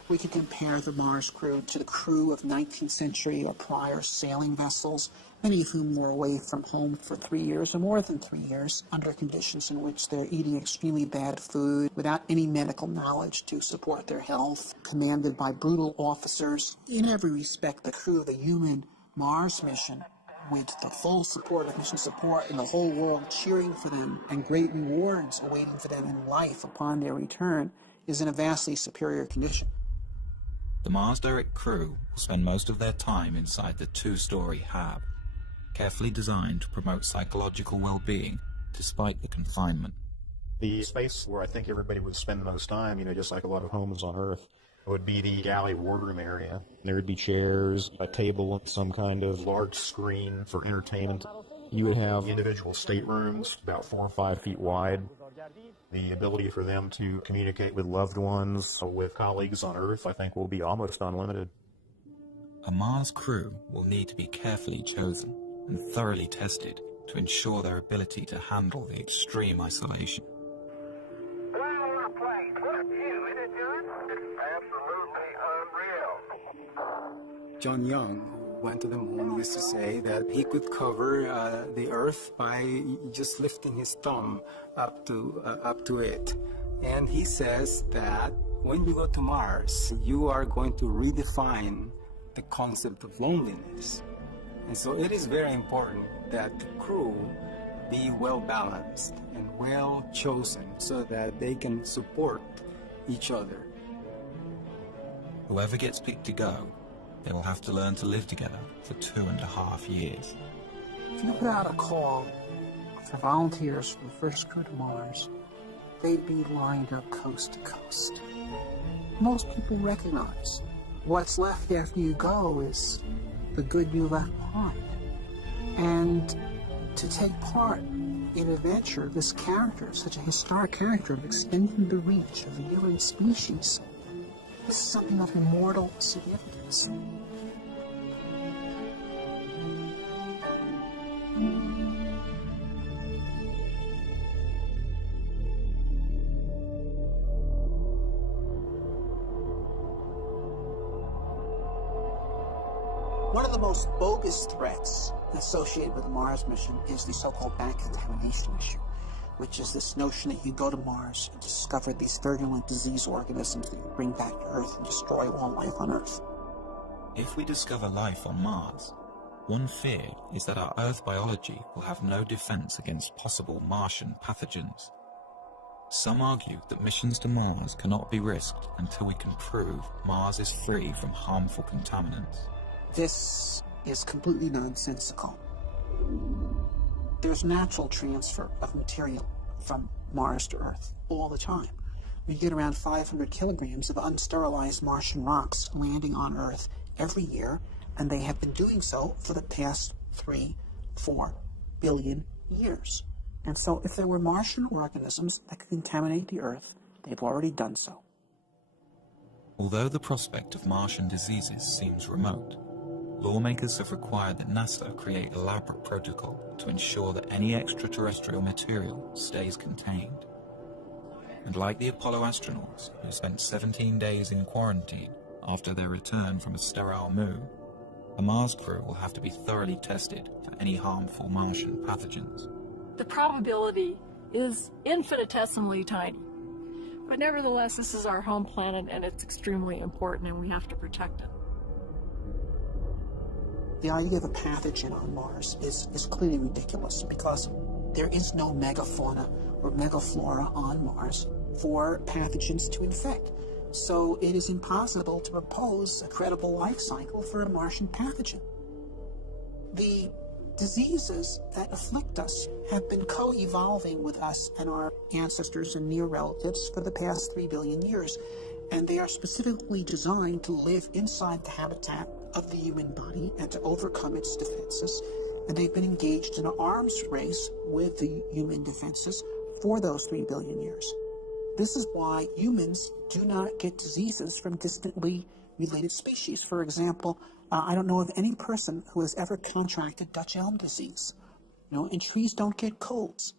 We can compare the Mars crew to the crew of 19th century or prior sailing vessels, many of whom were away from home for 3 years or more than 3 years, under conditions in which they're eating extremely bad food, without any medical knowledge to support their health, commanded by brutal officers. In every respect, the crew of the human Mars mission, with the full support of mission support and the whole world cheering for them and great rewards awaiting for them in life upon their return, is in a vastly superior condition. The Mars Direct crew will spend most of their time inside the 2-story hab, carefully designed to promote psychological well-being despite the confinement. The space where I think everybody would spend the most time, just like a lot of homes on Earth, would be the galley wardroom area. There would be chairs, a table, and some kind of large screen for entertainment. You would have individual staterooms about 4 or 5 feet wide. The ability for them to communicate with loved ones, with colleagues on Earth, I think will be almost unlimited. A Mars crew will need to be carefully chosen and thoroughly tested to ensure their ability to handle the extreme isolation. John Young, who went to the moon, used to say that he could cover the Earth by just lifting his thumb up to it. And he says that when you go to Mars, you are going to redefine the concept of loneliness. And so it is very important that the crew be well balanced and well chosen so that they can support each other. Whoever gets picked to go, they will have to learn to live together for 2.5 years. If you put out a call for volunteers for the first crew to Mars, they'd be lined up coast to coast. Most people recognize what's left after you go is the good you left behind. And to take part in a venture of this character, such a historic character of extending the reach of the human species, this is something of immortal significance. One of the most bogus threats associated with the Mars mission is the so-called back contamination issue, which is this notion that you go to Mars and discover these virulent disease organisms that you bring back to Earth and destroy all life on Earth. If we discover life on Mars, one fear is that our Earth biology will have no defense against possible Martian pathogens. Some argue that missions to Mars cannot be risked until we can prove Mars is free from harmful contaminants. This is completely nonsensical. There's natural transfer of material from Mars to Earth all the time. We get around 500 kilograms of unsterilized Martian rocks landing on Earth every year, and they have been doing so for the past 3-4 billion years. And so if there were Martian organisms that could contaminate the Earth, they've already done so. Although the prospect of Martian diseases seems remote, lawmakers have required that NASA create elaborate protocol to ensure that any extraterrestrial material stays contained. And like the Apollo astronauts, who spent 17 days in quarantine after their return from a sterile moon, a Mars crew will have to be thoroughly tested for any harmful Martian pathogens. The probability is infinitesimally tiny. But nevertheless, this is our home planet and it's extremely important and we have to protect it. The idea of a pathogen on Mars is clearly ridiculous because there is no megafauna or megaflora on Mars for pathogens to infect. So it is impossible to propose a credible life cycle for a Martian pathogen. The diseases that afflict us have been co-evolving with us and our ancestors and near relatives for the past 3 billion years, and they are specifically designed to live inside the habitat of the human body and to overcome its defenses. And they've been engaged in an arms race with the human defenses for those 3 billion years. This is why humans do not get diseases from distantly related species. For example, I don't know of any person who has ever contracted Dutch elm disease. And trees don't get colds.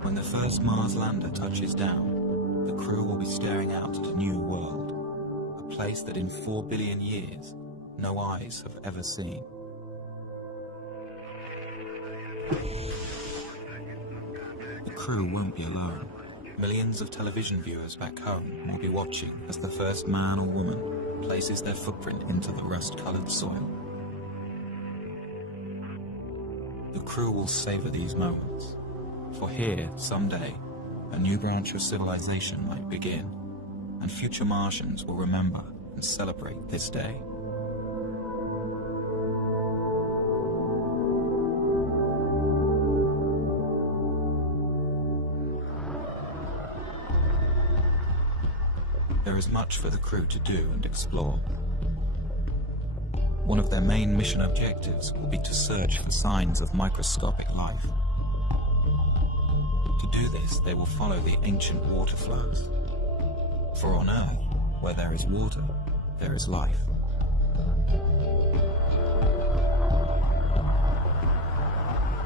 When the first Mars lander touches down, the crew will be staring out at a new world, a place that in 4 billion years, no eyes have ever seen. The crew won't be alone. Millions of television viewers back home will be watching as the first man or woman places their footprint into the rust-colored soil. The crew will savor these moments. For here, someday, a new branch of civilization might begin, and future Martians will remember and celebrate this day. There is much for the crew to do and explore. One of their main mission objectives will be to search for signs of microscopic life. To do this, they will follow the ancient water flows, For on Earth, where there is water, there is life.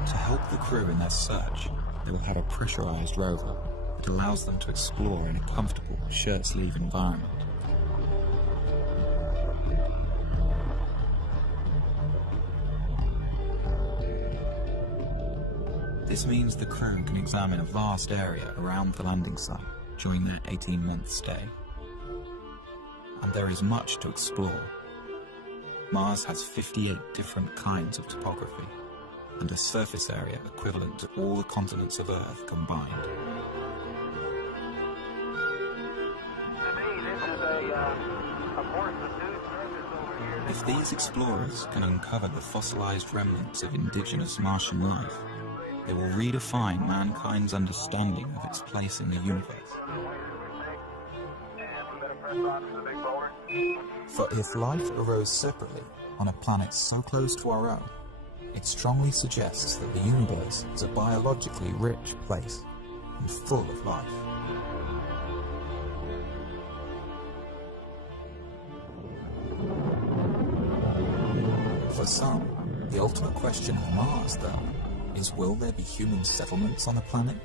To help the crew in their search, they will have a pressurized rover that allows them to explore in a comfortable, shirt-sleeve environment. This means the crew can examine a vast area around the landing site during their 18-month stay. And there is much to explore. Mars has 58 different kinds of topography, and a surface area equivalent to all the continents of Earth combined. If these explorers can uncover the fossilized remnants of indigenous Martian life, they will redefine mankind's understanding of its place in the universe. For if life arose separately on a planet so close to our own, it strongly suggests that the universe is a biologically rich place and full of life. For some, the ultimate question on Mars, though, is will there be human settlements on the planet?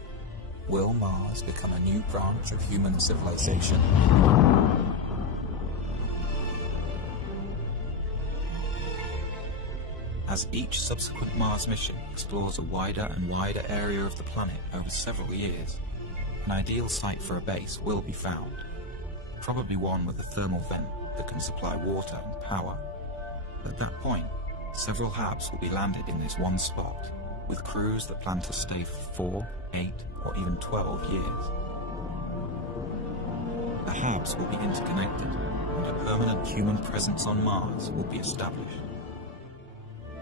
Will Mars become a new branch of human civilization? As each subsequent Mars mission explores a wider and wider area of the planet over several years, an ideal site for a base will be found, probably one with a thermal vent that can supply water and power. At that point, several HABs will be landed in this one spot, with crews that plan to stay for 4, 8, or even 12 years. The HABs will be interconnected, and a permanent human presence on Mars will be established.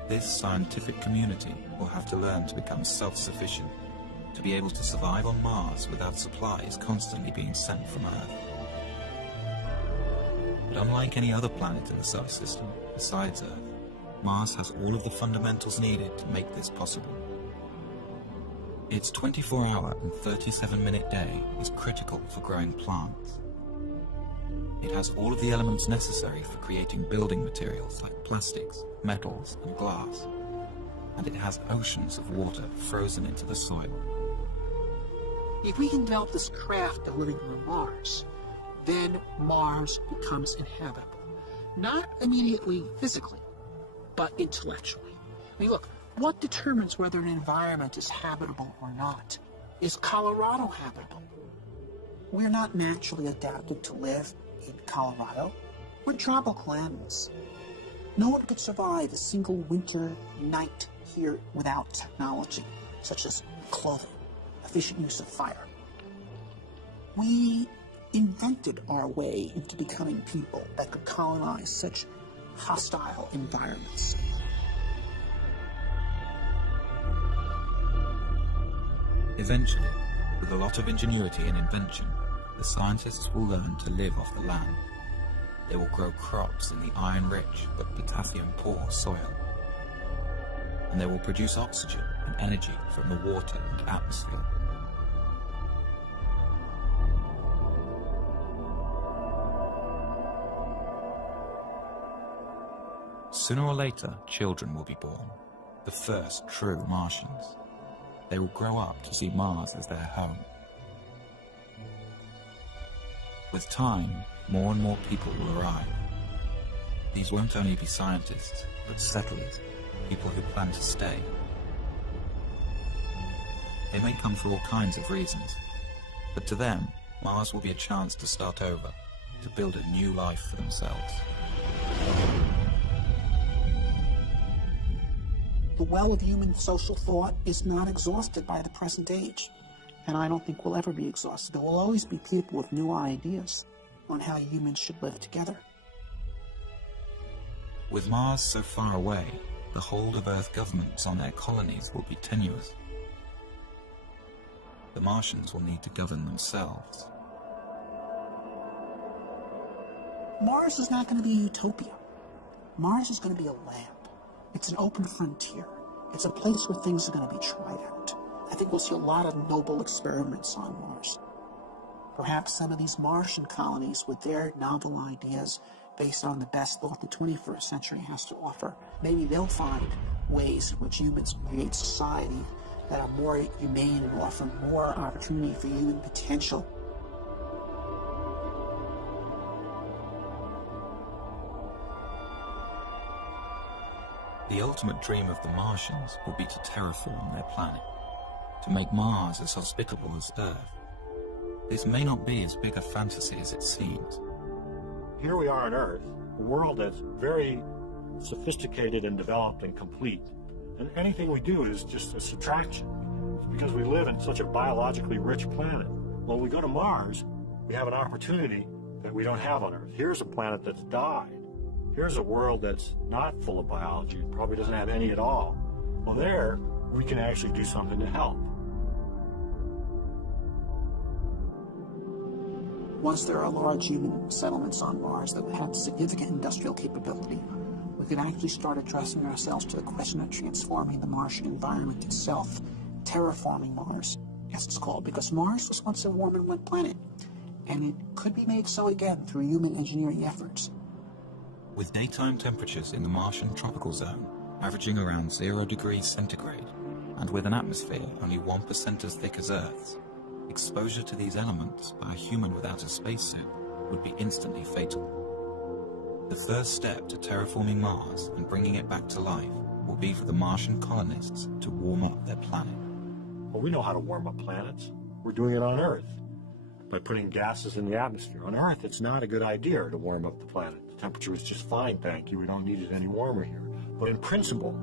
This scientific community will have to learn to become self-sufficient, to be able to survive on Mars without supplies constantly being sent from Earth. But unlike any other planet in the solar system besides Earth, Mars has all of the fundamentals needed to make this possible. Its 24-hour and 37-minute day is critical for growing plants. It has all of the elements necessary for creating building materials like plastics, metals, and glass. And it has oceans of water frozen into the soil. If we can develop this craft of living on Mars, then Mars becomes inhabitable. Not immediately physically, but intellectually. I mean, look, what determines whether an environment is habitable or not? Is Colorado habitable? We're not naturally adapted to live in Colorado. We're tropical animals. No one could survive a single winter night here without technology, such as clothing, efficient use of fire. We invented our way into becoming people that could colonize such hostile environments. Eventually, with a lot of ingenuity and invention, the scientists will learn to live off the land. They will grow crops in the iron-rich but potassium-poor soil. And they will produce oxygen and energy from the water and atmosphere. Sooner or later, children will be born, the first true Martians. They will grow up to see Mars as their home. With time, more and more people will arrive. These won't only be scientists, but settlers, people who plan to stay. They may come for all kinds of reasons, but to them, Mars will be a chance to start over, to build a new life for themselves. The well of human social thought is not exhausted by the present age, and I don't think will ever be exhausted. There will always be people with new ideas on how humans should live together. With Mars so far away, the hold of Earth governments on their colonies will be tenuous. The Martians will need to govern themselves. Mars is not going to be a utopia. Mars is going to be a lab. It's an open frontier. It's a place where things are going to be tried out. I think we'll see a lot of noble experiments on Mars. Perhaps some of these Martian colonies, with their novel ideas based on the best thought the 21st century has to offer, maybe they'll find ways in which humans create society that are more humane and offer more opportunity for human potential. The ultimate dream of the Martians would be to terraform their planet, to make Mars as hospitable as Earth. This may not be as big a fantasy as it seems. Here we are on Earth, a world that's very sophisticated and developed and complete. And anything we do is just a subtraction. It's because we live in such a biologically rich planet. When we go to Mars, we have an opportunity that we don't have on Earth. Here's a planet that's died. Here's a world that's not full of biology, probably doesn't have any at all. Well, there, we can actually do something to help. Once there are large human settlements on Mars that have significant industrial capability, we can actually start addressing ourselves to the question of transforming the Martian environment itself, terraforming Mars, as it's called, because Mars was once a warm and wet planet, and it could be made so again through human engineering efforts. With daytime temperatures in the Martian tropical zone averaging around 0 degrees centigrade, and with an atmosphere only 1% as thick as Earth's, exposure to these elements by a human without a spacesuit would be instantly fatal. The first step to terraforming Mars and bringing it back to life will be for the Martian colonists to warm up their planet. Well, we know how to warm up planets. We're doing it on Earth by putting gases in the atmosphere. On Earth, it's not a good idea to warm up the planet. The temperature is just fine, thank you. We don't need it any warmer here. But in principle,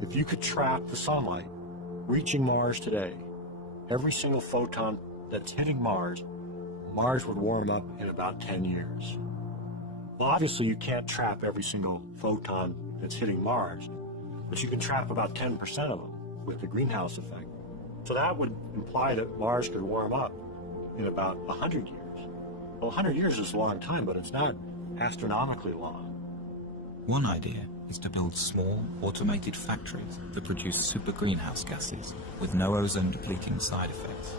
if you could trap the sunlight reaching Mars today, every single photon that's hitting Mars, Mars would warm up in about 10 years. Well, obviously you can't trap every single photon that's hitting Mars, but you can trap about 10% of them with the greenhouse effect. So that would imply that Mars could warm up in about 100 years. Well, 100 years is a long time, but it's not astronomically long. One idea is to build small, automated factories that produce super greenhouse gases with no ozone-depleting side effects.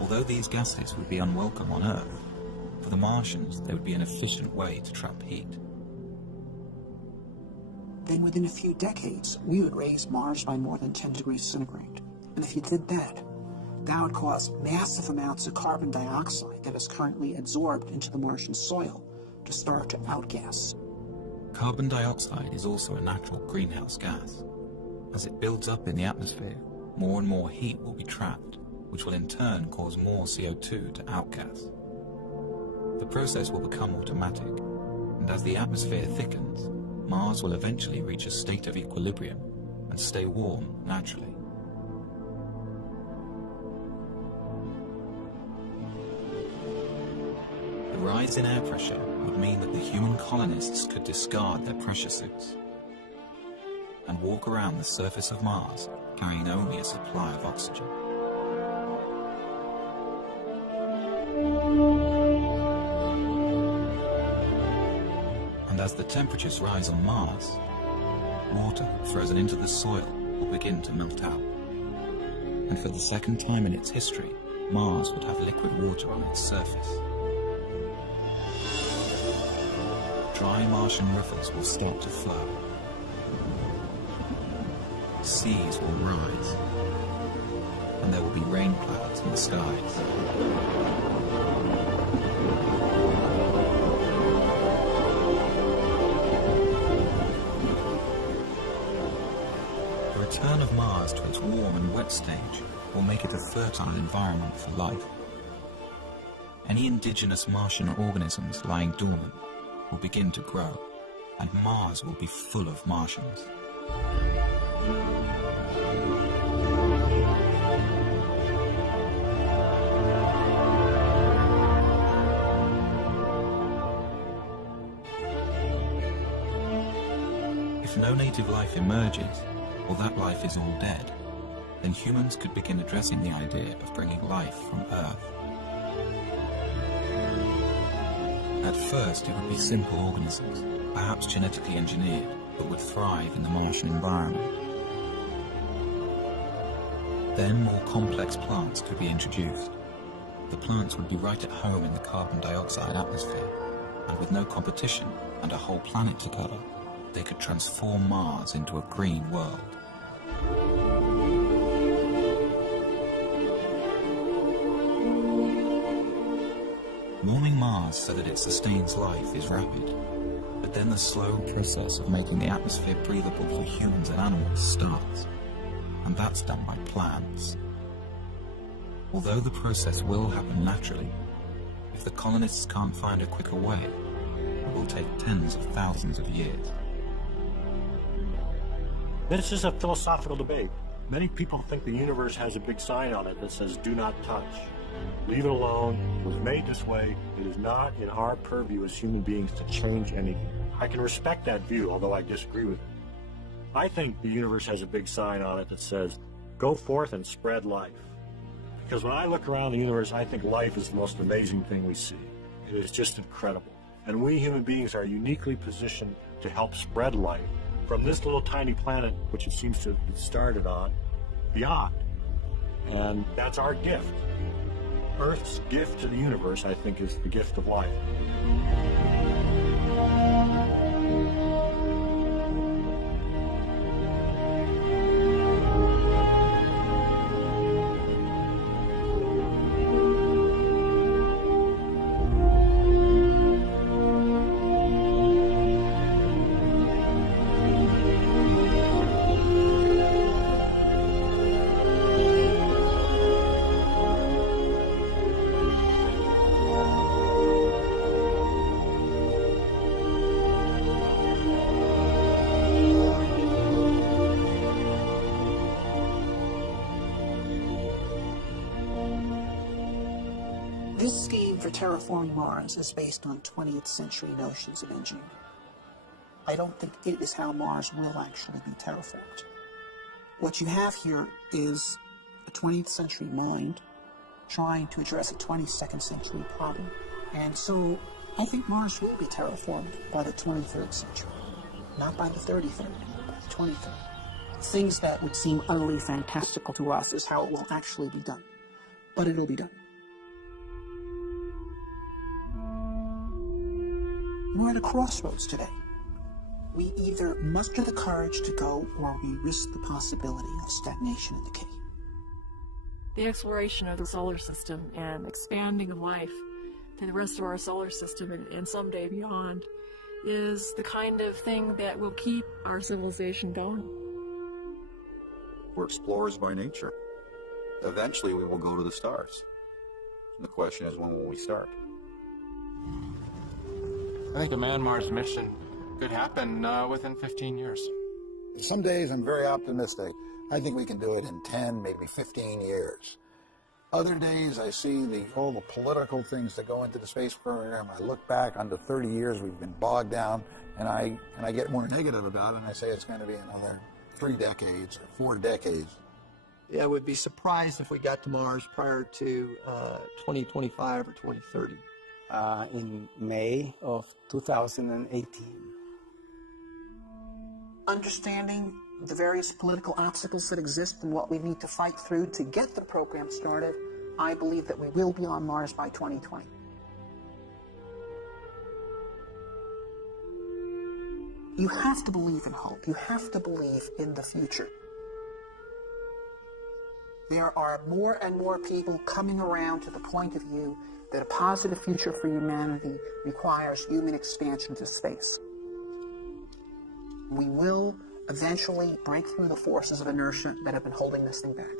Although these gases would be unwelcome on Earth, for the Martians they would be an efficient way to trap heat. Then within a few decades, we would raise Mars by more than 10 degrees centigrade. And if you did that, that would cause massive amounts of carbon dioxide that is currently absorbed into the Martian soil to start to outgas. Carbon dioxide is also a natural greenhouse gas. As it builds up in the atmosphere, more and more heat will be trapped, which will in turn cause more CO2 to outgas. The process will become automatic, and as the atmosphere thickens, Mars will eventually reach a state of equilibrium and stay warm naturally. The rise in air pressure would mean that the human colonists could discard their pressure suits and walk around the surface of Mars carrying only a supply of oxygen. And as the temperatures rise on Mars, water frozen into the soil will begin to melt out. And for the second time in its history, Mars would have liquid water on its surface. Dry Martian rivers will start to flow. Seas will rise, and there will be rain clouds in the skies. The return of Mars to its warm and wet stage will make it a fertile environment for life. Any indigenous Martian organisms lying dormant will begin to grow, and Mars will be full of Martians. If no native life emerges, or that life is all dead, then humans could begin addressing the idea of bringing life from Earth. At first, it would be simple organisms, perhaps genetically engineered, that would thrive in the Martian environment. Then more complex plants could be introduced. the plants would be right at home in the carbon dioxide atmosphere, and with no competition and a whole planet to cover, they could transform Mars into a green world. Warming Mars so that it sustains life is rapid, but then the slow process of making the atmosphere breathable for humans and animals starts, and that's done by plants. Although the process will happen naturally, if the colonists can't find a quicker way, it will take tens of thousands of years. This is a philosophical debate. Many people think the universe has a big sign on it that says, "Do not touch. Leave it alone. It was made this way. It is not in our purview as human beings to change anything." I can respect that view, although I disagree with it. I think the universe has a big sign on it that says, "Go forth and spread life." Because when I look around the universe, I think life is the most amazing thing we see. It is just incredible. And we human beings are uniquely positioned to help spread life from this little tiny planet, which it seems to have started on, beyond. And that's our gift. Earth's gift to the universe, I think, is the gift of life. This scheme for terraforming Mars is based on 20th century notions of engineering. I don't think it is how Mars will actually be terraformed. What you have here is a 20th century mind trying to address a 22nd century problem. And so I think Mars will be terraformed by the 23rd century, not by the 33rd, by the 23rd. Things that would seem utterly fantastical to us is how it will actually be done. But it'll be done. We're at a crossroads today. We either muster the courage to go, or we risk the possibility of stagnation and decay. The exploration of the solar system and expanding of life to the rest of our solar system and someday beyond is the kind of thing that will keep our civilization going. We're explorers by nature. Eventually we will go to the stars. And the question is, when will we start? I think a man-Mars mission could happen within 15 years. Some days I'm very optimistic. I think we can do it in 10, maybe 15 years. Other days I see all the political things that go into the space program. I look back on the 30 years we've been bogged down, and I get more negative about it, and I say it's going to be another 3 decades or 4 decades. Yeah, I would be surprised if we got to Mars prior to 2025 or 2030. In May of 2018. Understanding the various political obstacles that exist and what we need to fight through to get the program started, I believe that we will be on Mars by 2020. You have to believe in hope. You have to believe in the future. There are more and more people coming around to the point of view that a positive future for humanity requires human expansion to space. We will eventually break through the forces of inertia that have been holding this thing back.